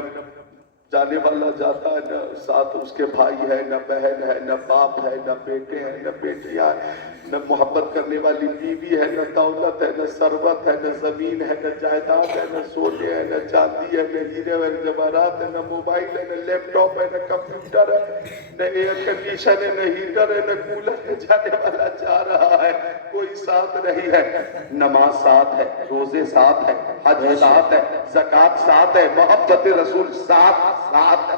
جانے والا جاتا ہے، نہ ساتھ اس کے بھائی ہے، نہ بہن ہے، نہ باپ ہے، نہ بیٹے ہیں، نہ بیٹیاں ہیں، نہ محبت کرنے والی بیوی ہے، نہ دولت ہے، نہ ثروت ہے، نہ زمین ہے، نہ جائیداد ہے، نہ سونے ہے، نہ چاندی ہے، نہ ہیرے ہے، نہ جواہرات ہے، نہ موبائل ہے، نہ لیپ ٹاپ ہے، نہ کمپیوٹر ہے، نہ ایئر کنڈیشن ہے، نہ ہیٹر ہے، نہ کولر ہے. جانے والا جا رہا ہے، کوئی ساتھ نہیں ہے. نماز ساتھ ہے، روزے ساتھ ہے، حج ساتھ ہے، زکوٰۃ ساتھ ہے، محبت رسول ساتھ ہے.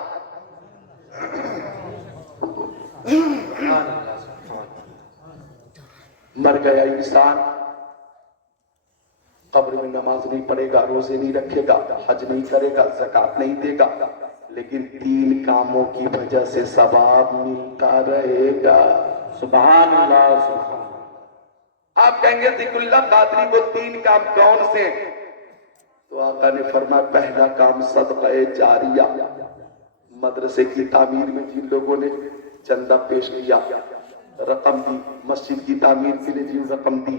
مر گیا انسان قبر میں نماز نہیں پڑھے گا، روزے نہیں رکھے گا، حج نہیں کرے گا، زکات نہیں دے گا، لیکن 3 کاموں کی وجہ سے ثواب ملتا رہے گا۔ سبحان اللہ سبحان اللہ۔ آپ کہیں گے ذکر اللہ قادری وہ 3 کام کون سے ہیں؟ تو آقا نے فرمایا پہلا کام صدقہ جاریہ، مدرسے کی تعمیر میں جن لوگوں نے چندہ پیش کیا، رقم دی، مسجد کی تعمیر کے لیے جن رقم دی،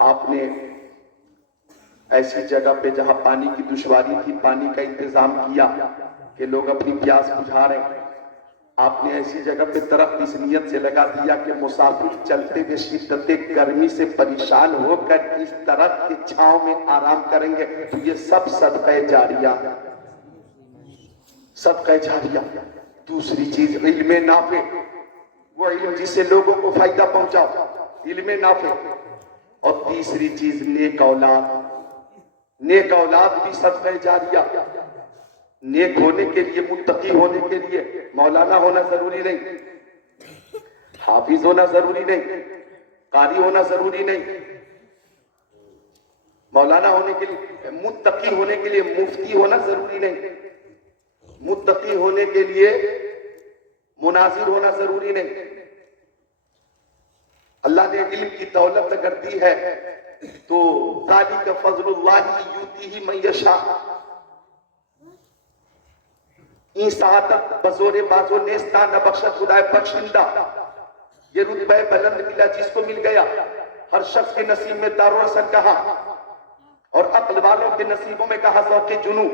آپ نے ایسی جگہ پہ جہاں پانی کی دشواری تھی پانی کا انتظام کیا کہ لوگ اپنی پیاس بجھا رہے ہیں، آپ نے ایسی جگہ پہ درخت اس نیت سے لگا دیا کہ مسافر چلتے ہوئے شدت گرمی سے پریشان ہو کر اس درخت کی چھاؤں میں آرام کریں گے، تو یہ سب صدقہ جاریہ، صدقہ جاریہ۔ دوسری چیز علم نافع، وہ علم جس سے لوگوں کو فائدہ پہنچاؤ، علم نافع۔ اور تیسری چیز نیک اولاد، نیک اولاد بھی صدقہ جاریہ۔ نیک ہونے کے لیے، متقی ہونے کے لیے مولانا ہونا ضروری نہیں، حافظ ہونا ضروری نہیں، قاری ہونا ضروری نہیں۔ مولانا ہونے کے لیے، متقی ہونے کے لیے مفتی ہونا ضروری نہیں، متقی ہونے کے لیے مناظر ہونا ضروری نہیں۔ اللہ نے علم کی دولت اگر دی ہے تو ذالک فضل اللہ یؤتیہ من یشاء، این سعادت بزور بازو نیستہ نہ بخشت خدائے بخشندہ، یہ رتبہ بلند ملا جس کو مل گیا۔ ہر شخص کے نصیب میں دارالحسن کہا، اور عقل والوں کے نصیبوں میں کہا ذوق جنوں۔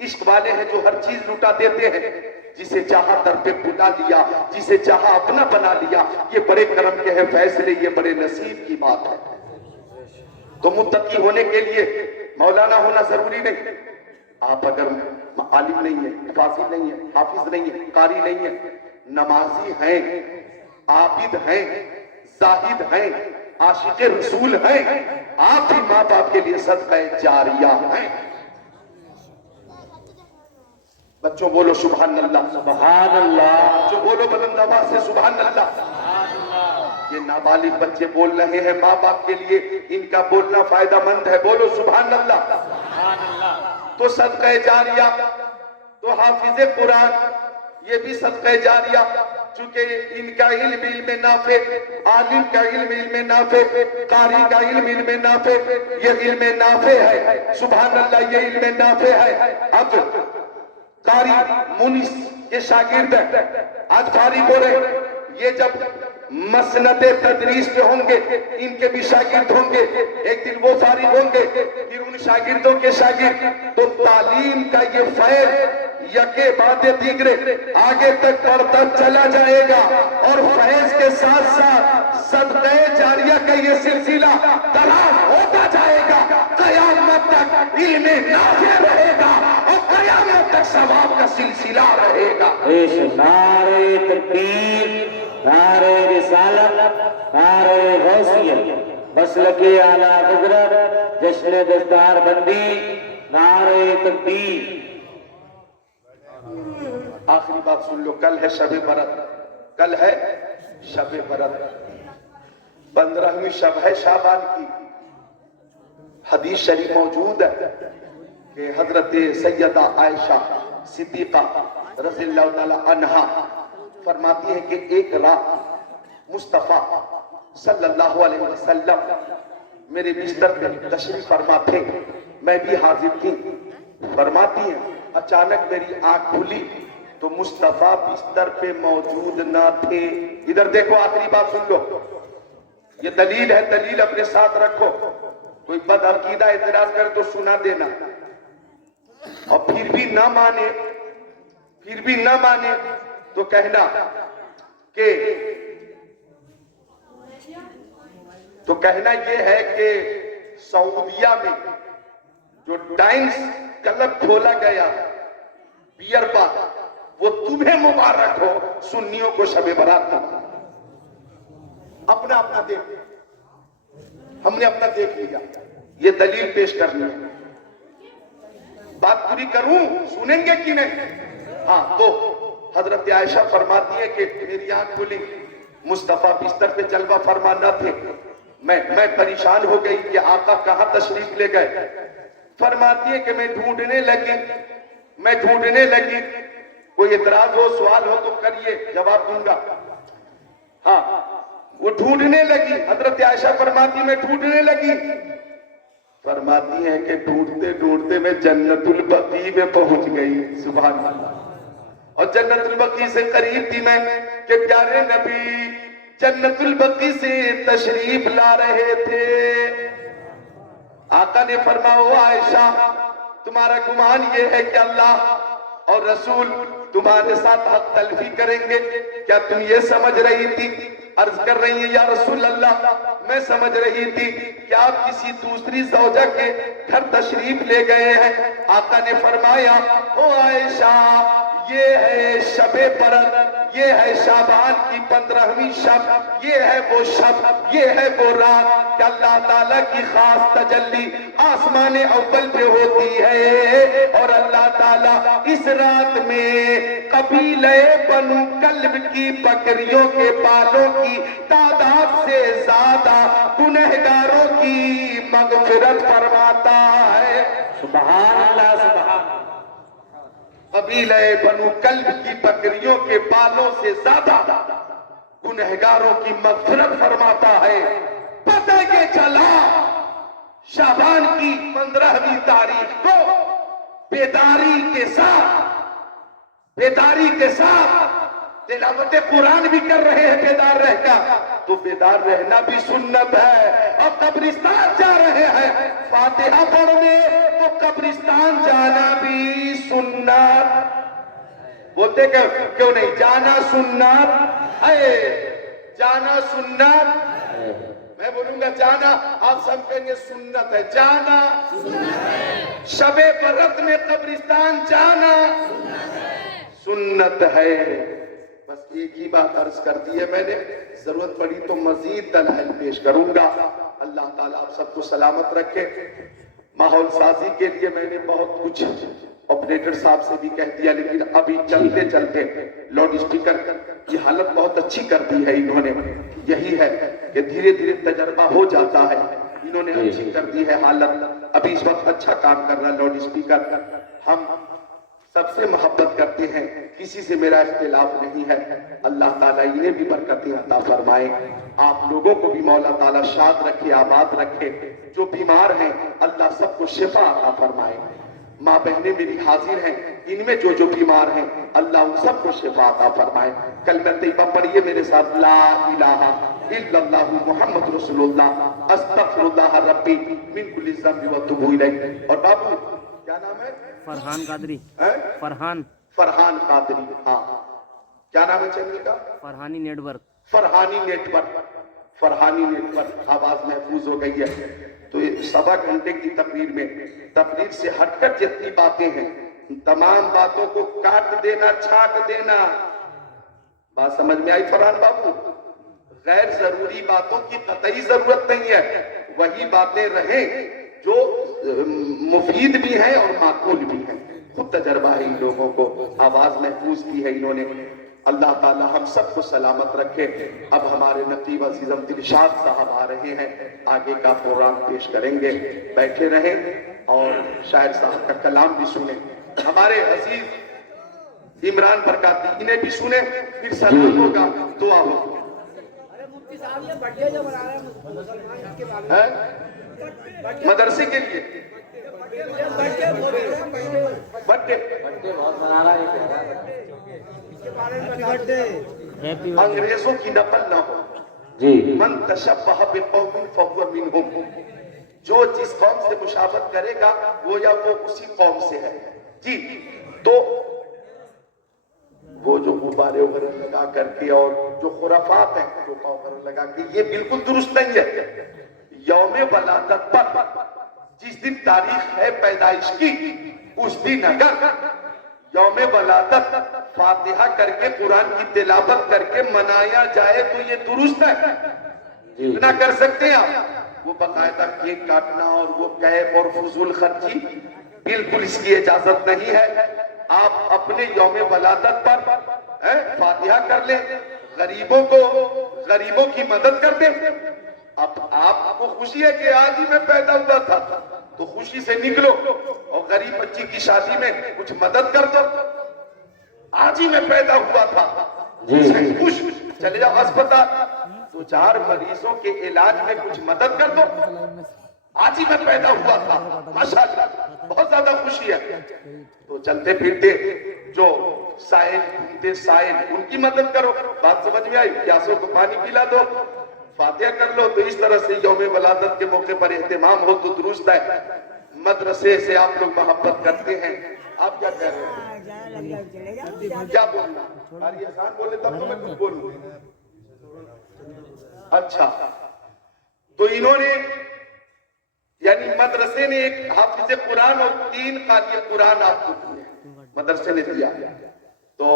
عشق والے ہیں جو ہر چیز لٹا دیتے ہیں، جسے چاہا در پہ بلا لیا، جسے چاہا اپنا بنا لیا۔ یہ بڑے کرم کے ہیں فیصلے، یہ بڑے نصیب کی بات ہے۔ تو متقی ہونے کے لیے مولانا ہونا ضروری نہیں۔ آپ اگر عالم نہیں ہیں، فاضل نہیں ہیں، حافظ نہیں ہیں، قاری نہیں ہیں، نمازی ہیں، عابد ہیں، زاہد ہیں، عاشق رسول ہیں، آپ بھی ماں باپ کے لیے صدقہ جاریہ ہیں۔ بچوں بولو سبحان اللہ، سبحان اللہ، جو بولو بلند آواز سے سبحان اللہ۔ یہ نابالغ بچے بول رہے ہیں ماں باپ کے لیے، ان کا بولنا فائدہ مند ہے، بولو سبحان اللہ۔ تو صدقہ جاریہ، تو حافظ قرآن یہ بھی صدقہ جاریہ، چونکہ ان کا علم علم نافع، عالم کا علم علم نافع، قاری کا علم علم نافع، یہ علم نافع ہے، سبحان اللہ، یہ علم نافع ہے۔ اب قاری مونس کے شاگرد ہیں، آج فارغ ہو رہے، یہ جب مسند تدریس پہ ہوں گے ان کے بھی شاگرد ہوں گے، ایک دن وہ فارغ ہوں گے، پھر ان شاگردوں کے شاگرد، تو تعلیم کا یہ فیض یکے بعد دیگرے آگے تک بڑھتا چلا جائے گا، اور فیض کے ساتھ ساتھ صدقہ جاریہ کا یہ سلسلہ دراز ہوتا جائے گا، قیامت تک علم نافع رہے گا، اور قیامت تک ثواب کا سلسلہ رہے گا۔ نعرہ تکبیر، نعرہ رسالت، نعرہ غوثیت، مسلک اعلیٰ حضرت، جشن دستار بندی، نعرہ تکبیر۔ آخری بات سن لو، کل ہے شب برات، کل ہے شب برات، 15ویں شب ہے شعبان کی۔ حدیث شریف موجود ہے کہ حضرت سیدہ عائشہ صدیقہ رضی اللہ تعالی عنہا فرماتی ہے کہ ایک رات مصطفیٰ صلی اللہ علیہ وسلم میرے بستر پہ تشریف فرما تھے، میں بھی حاضر تھی۔ فرماتی ہیں اچانک میری آنکھ کھلی تو مصطفیٰ بستر پہ موجود نہ تھے۔ ادھر دیکھو، آخری بات سن لو، یہ دلیل ہے، دلیل اپنے ساتھ رکھو، کوئی بد عقیدہ اعتراض کرے تو سنا دینا، اور پھر بھی نہ مانے، پھر بھی نہ مانے تو کہنا کہ تو کہنا یہ ہے کہ سعودیہ میں جو ڈائنس کلب کھولا گیا بیئر بار، وہ تمہیں مبارک ہو، سنیوں کو شب برات تھا۔ اپنا اپنا دیکھ، ہم نے اپنا دیکھ لیا، یہ دلیل پیش کرنی ہے۔ بات پوری کروں، سنیں گے کہ نہیں؟ ہاں، تو حضرت عائشہ فرماتی ہے کہ میری آنکھ کھلی، مصطفیٰ بستر پہ جلوہ فرما نہ تھے، میں پریشان ہو گئی کہ آقا کہاں تشریف لے گئے. فرماتی ہے کہ میں ڈھونڈنے لگی. کوئی اعتراض ہو سوال ہو تو کریے، جواب دوں گا. ہاں وہ ڈھونڈنے لگی. حضرت عائشہ فرماتی میں ڈھونڈنے لگی. فرماتی ہیں کہ ڈھونڈتے ڈھونڈتے میں جنت البقیع میں پہنچ گئی. سبحان اللہ. اور جنت البقیع سے قریب تھی میں کہ پیارے نبی جنت البقیع سے تشریف لا رہے تھے. آقا نے فرمایا عائشہ تمہارا گمان یہ ہے کہ اللہ اور رسول تمہارے ساتھ حق تلفی کریں گے؟ کیا تم یہ سمجھ رہی تھی؟ عرض کر رہی ہیں یا رسول اللہ میں سمجھ رہی تھی کہ آپ کسی دوسری زوجہ کے گھر تشریف لے گئے ہیں. آقا نے فرمایا او عائشہ یہ ہے شب برات، یہ ہے شعبان کی 15ویں شب، یہ ہے وہ شب، یہ ہے وہ رات کہ اللہ تعالیٰ کی خاص تجلی آسمان اول پہ ہوتی ہے. اور اللہ تعالیٰ اس رات میں قبیلہ بنو کلب کی بکریوں کے بالوں کی تعداد سے زیادہ گنہگاروں کی مغفرت فرماتا ہے. سبحان اللہ سبحان. قبیلہ بنو کلب کی بکریوں کے بالوں سے زیادہ گنہگاروں کی مغفرت فرماتا ہے. پتہ یہ چلا شعبان کی 15ویں تاریخ کو بیداری کے ساتھ تلاوت قرآن بھی کر رہے ہیں بیدار رہ کر. تو بیدار رہنا بھی سنت ہے. اور قبرستان جا رہے ہیں فاتحہ پڑھنے تو قبرستان جانا بھی سنت. بولتے کہ کیوں نہیں جانا سنت ہے، جانا سنت. میں بولوں گا جانا، آپ سب کہیں گے سنت ہے. جانا شب برات میں قبرستان جانا سنت ہے. بس ایک ہی بات عرض کر دی ہے میں نے، ضرورت پڑی تو مزید دلائل پیش کروں گا. اللہ تعالیٰ آپ سب کو سلامت رکھے. ماحول سازی کے لیے میں نے بہت کچھ آپریٹر صاحب سے بھی کہہ دیا، لیکن ابھی چلتے چلتے لاؤڈ اسپیکر کی حالت بہت اچھی کر دی ہے انہوں نے. یہی ہے کہ دھیرے دھیرے تجربہ ہو جاتا ہے. انہوں نے اچھی کر دی ہے حالت. ابھی اس وقت اچھا کام کر رہا ہے لاؤڈ اسپیکر. ہم سب سے محبت کرتے ہیں، کسی سے میرا اختلاف نہیں ہے. اللہ تعالیٰ انہیں بھی برکتیں عطا فرمائے. آپ لوگوں کو بھی مولا تعالیٰ شاد رکھے، آباد رکھے. جو بیمار ہیں اللہ سب کو شفا عطا فرمائے. ماں بہنیں میری حاضر ہیں، ان میں جو بیمار ہیں اللہ ان سب کو شفا عطا فرمائے. کلمہ طیبہ پڑھیے میرے ساتھ، لا الہ الا اللہ محمد رسول اللہ استغفر اللہ ربی من کل ذنب واتوب الیہ. اور بابو کیا نام ہے؟ فرحان قادری. فرحان قادری. ہاں کیا نام ہے چینل کا؟ Farhani network. Farhani network. آواز محفوظ ہو گئی ہے. تو یہ 1.25 گھنٹے کی تقریر سے ہٹ کر جتنی باتیں ہیں تمام باتوں کو کاٹ دینا، چھانٹ دینا. بات سمجھ میں آئی فرحان بابو؟ غیر ضروری باتوں کی قطعی ضرورت نہیں ہے. وہی باتیں رہیں جو مفید بھی ہیں اور معقول بھی ہیں. خود تجربہ ہے ان لوگوں کو. آواز محفوظ کی ہے انہوں نے. اللہ تعالی ہم سب کو سلامت رکھے. اب ہمارے نقیب عزیزم دلشاد صاحب آ رہے ہیں، آگے کا پروگرام پیش کریں گے. بیٹھے رہیں اور شاعر صاحب کا کلام بھی سنیں. ہمارے عزیز عمران برکاتی انہیں بھی سنیں، پھر سلام ہوگا، دعا ہوگی. مدرسے کے لیے انگریزوں کی نقل نہ ہو. من تشبہ بقوم فہو منہم. جو جس قوم سے مشابہت کرے گا وہ یا وہ اسی قوم سے ہے. جی تو وہ جو غبارے وغیرہ لگا کر کے اور جو خرافات ہیں ٹوپا وغیرہ لگا کے، یہ بالکل درست نہیں ہے. یوم ولادت پر جس دن تاریخ ہے پیدائش کی، اس دن اگر یوم ولادت فاتحہ کر کے قرآن کی تلاوت کر کے منایا جائے تو یہ درست ہے. اتنا کر سکتے ہیں آپ. وہ باقاعدہ کیک کاٹنا اور وہ کیف اور فضول خرچی، بالکل اس کی اجازت نہیں ہے. آپ اپنے یوم ولادت پر فاتحہ کر لیں, غریبوں کی مدد کر دیں. اب آپ کو خوشی ہے کہ آج ہی میں پیدا ہوا تھا تو خوشی سے نکلو اور غریب بچی کی شادی میں کچھ مدد کر دو. آج ہی میں پیدا ہوا تھا, خوش چلے جاؤ اسپتال, دو چار مریضوں کے علاج میں کچھ مدد کر دو. آج ہی میں پیدا ہوا تھا, ماشاءاللہ بہت زیادہ خوشی ہے. تو چلتے پھرتے جو سائل ڈھونڈتے سائل, ان کی مدد کرو. بات سمجھ میں آئی؟ پیاسوں کو پانی پلا دو, فاتحہ کر لو. تو اس طرح سے یوم ولادت کے موقع پر اہتمام ہو تو درست ہے. مدرسے سے آپ لوگ محبت کرتے ہیں, آپ کیا کہہ رہے ہیں؟ کیا بولنا؟ قاری احسان بولے تب تو میں کچھ بولوں. اچھا, تو انہوں نے یعنی مدرسے نے ایک حافظ قرآن اور 3 قاری قرآن آپ کو دیے, مدرسے نے دیا. تو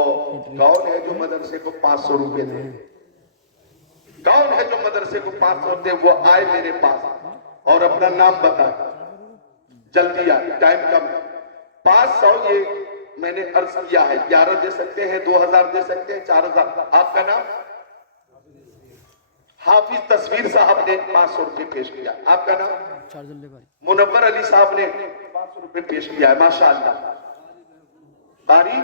کون ہے جو مدرسے کو 500 روپے دے؟ کون ہے جو مدرسے کو 500 دے؟ وہ آئے میرے پاس اور اپنا نام بتائے. جلدی آئے, ٹائم کم ہے. 500 یہ میں نے عرض کیا ہے, 11 دے سکتے ہیں, 2000 دے سکتے ہیں, 4000. آپ کا نام؟ حافظ تصویر صاحب نے 500 روپے پیش کیا. آپ کا نام؟ منور علی صاحب نے 500 روپے پیش کیا ہے. ماشاءاللہ. باری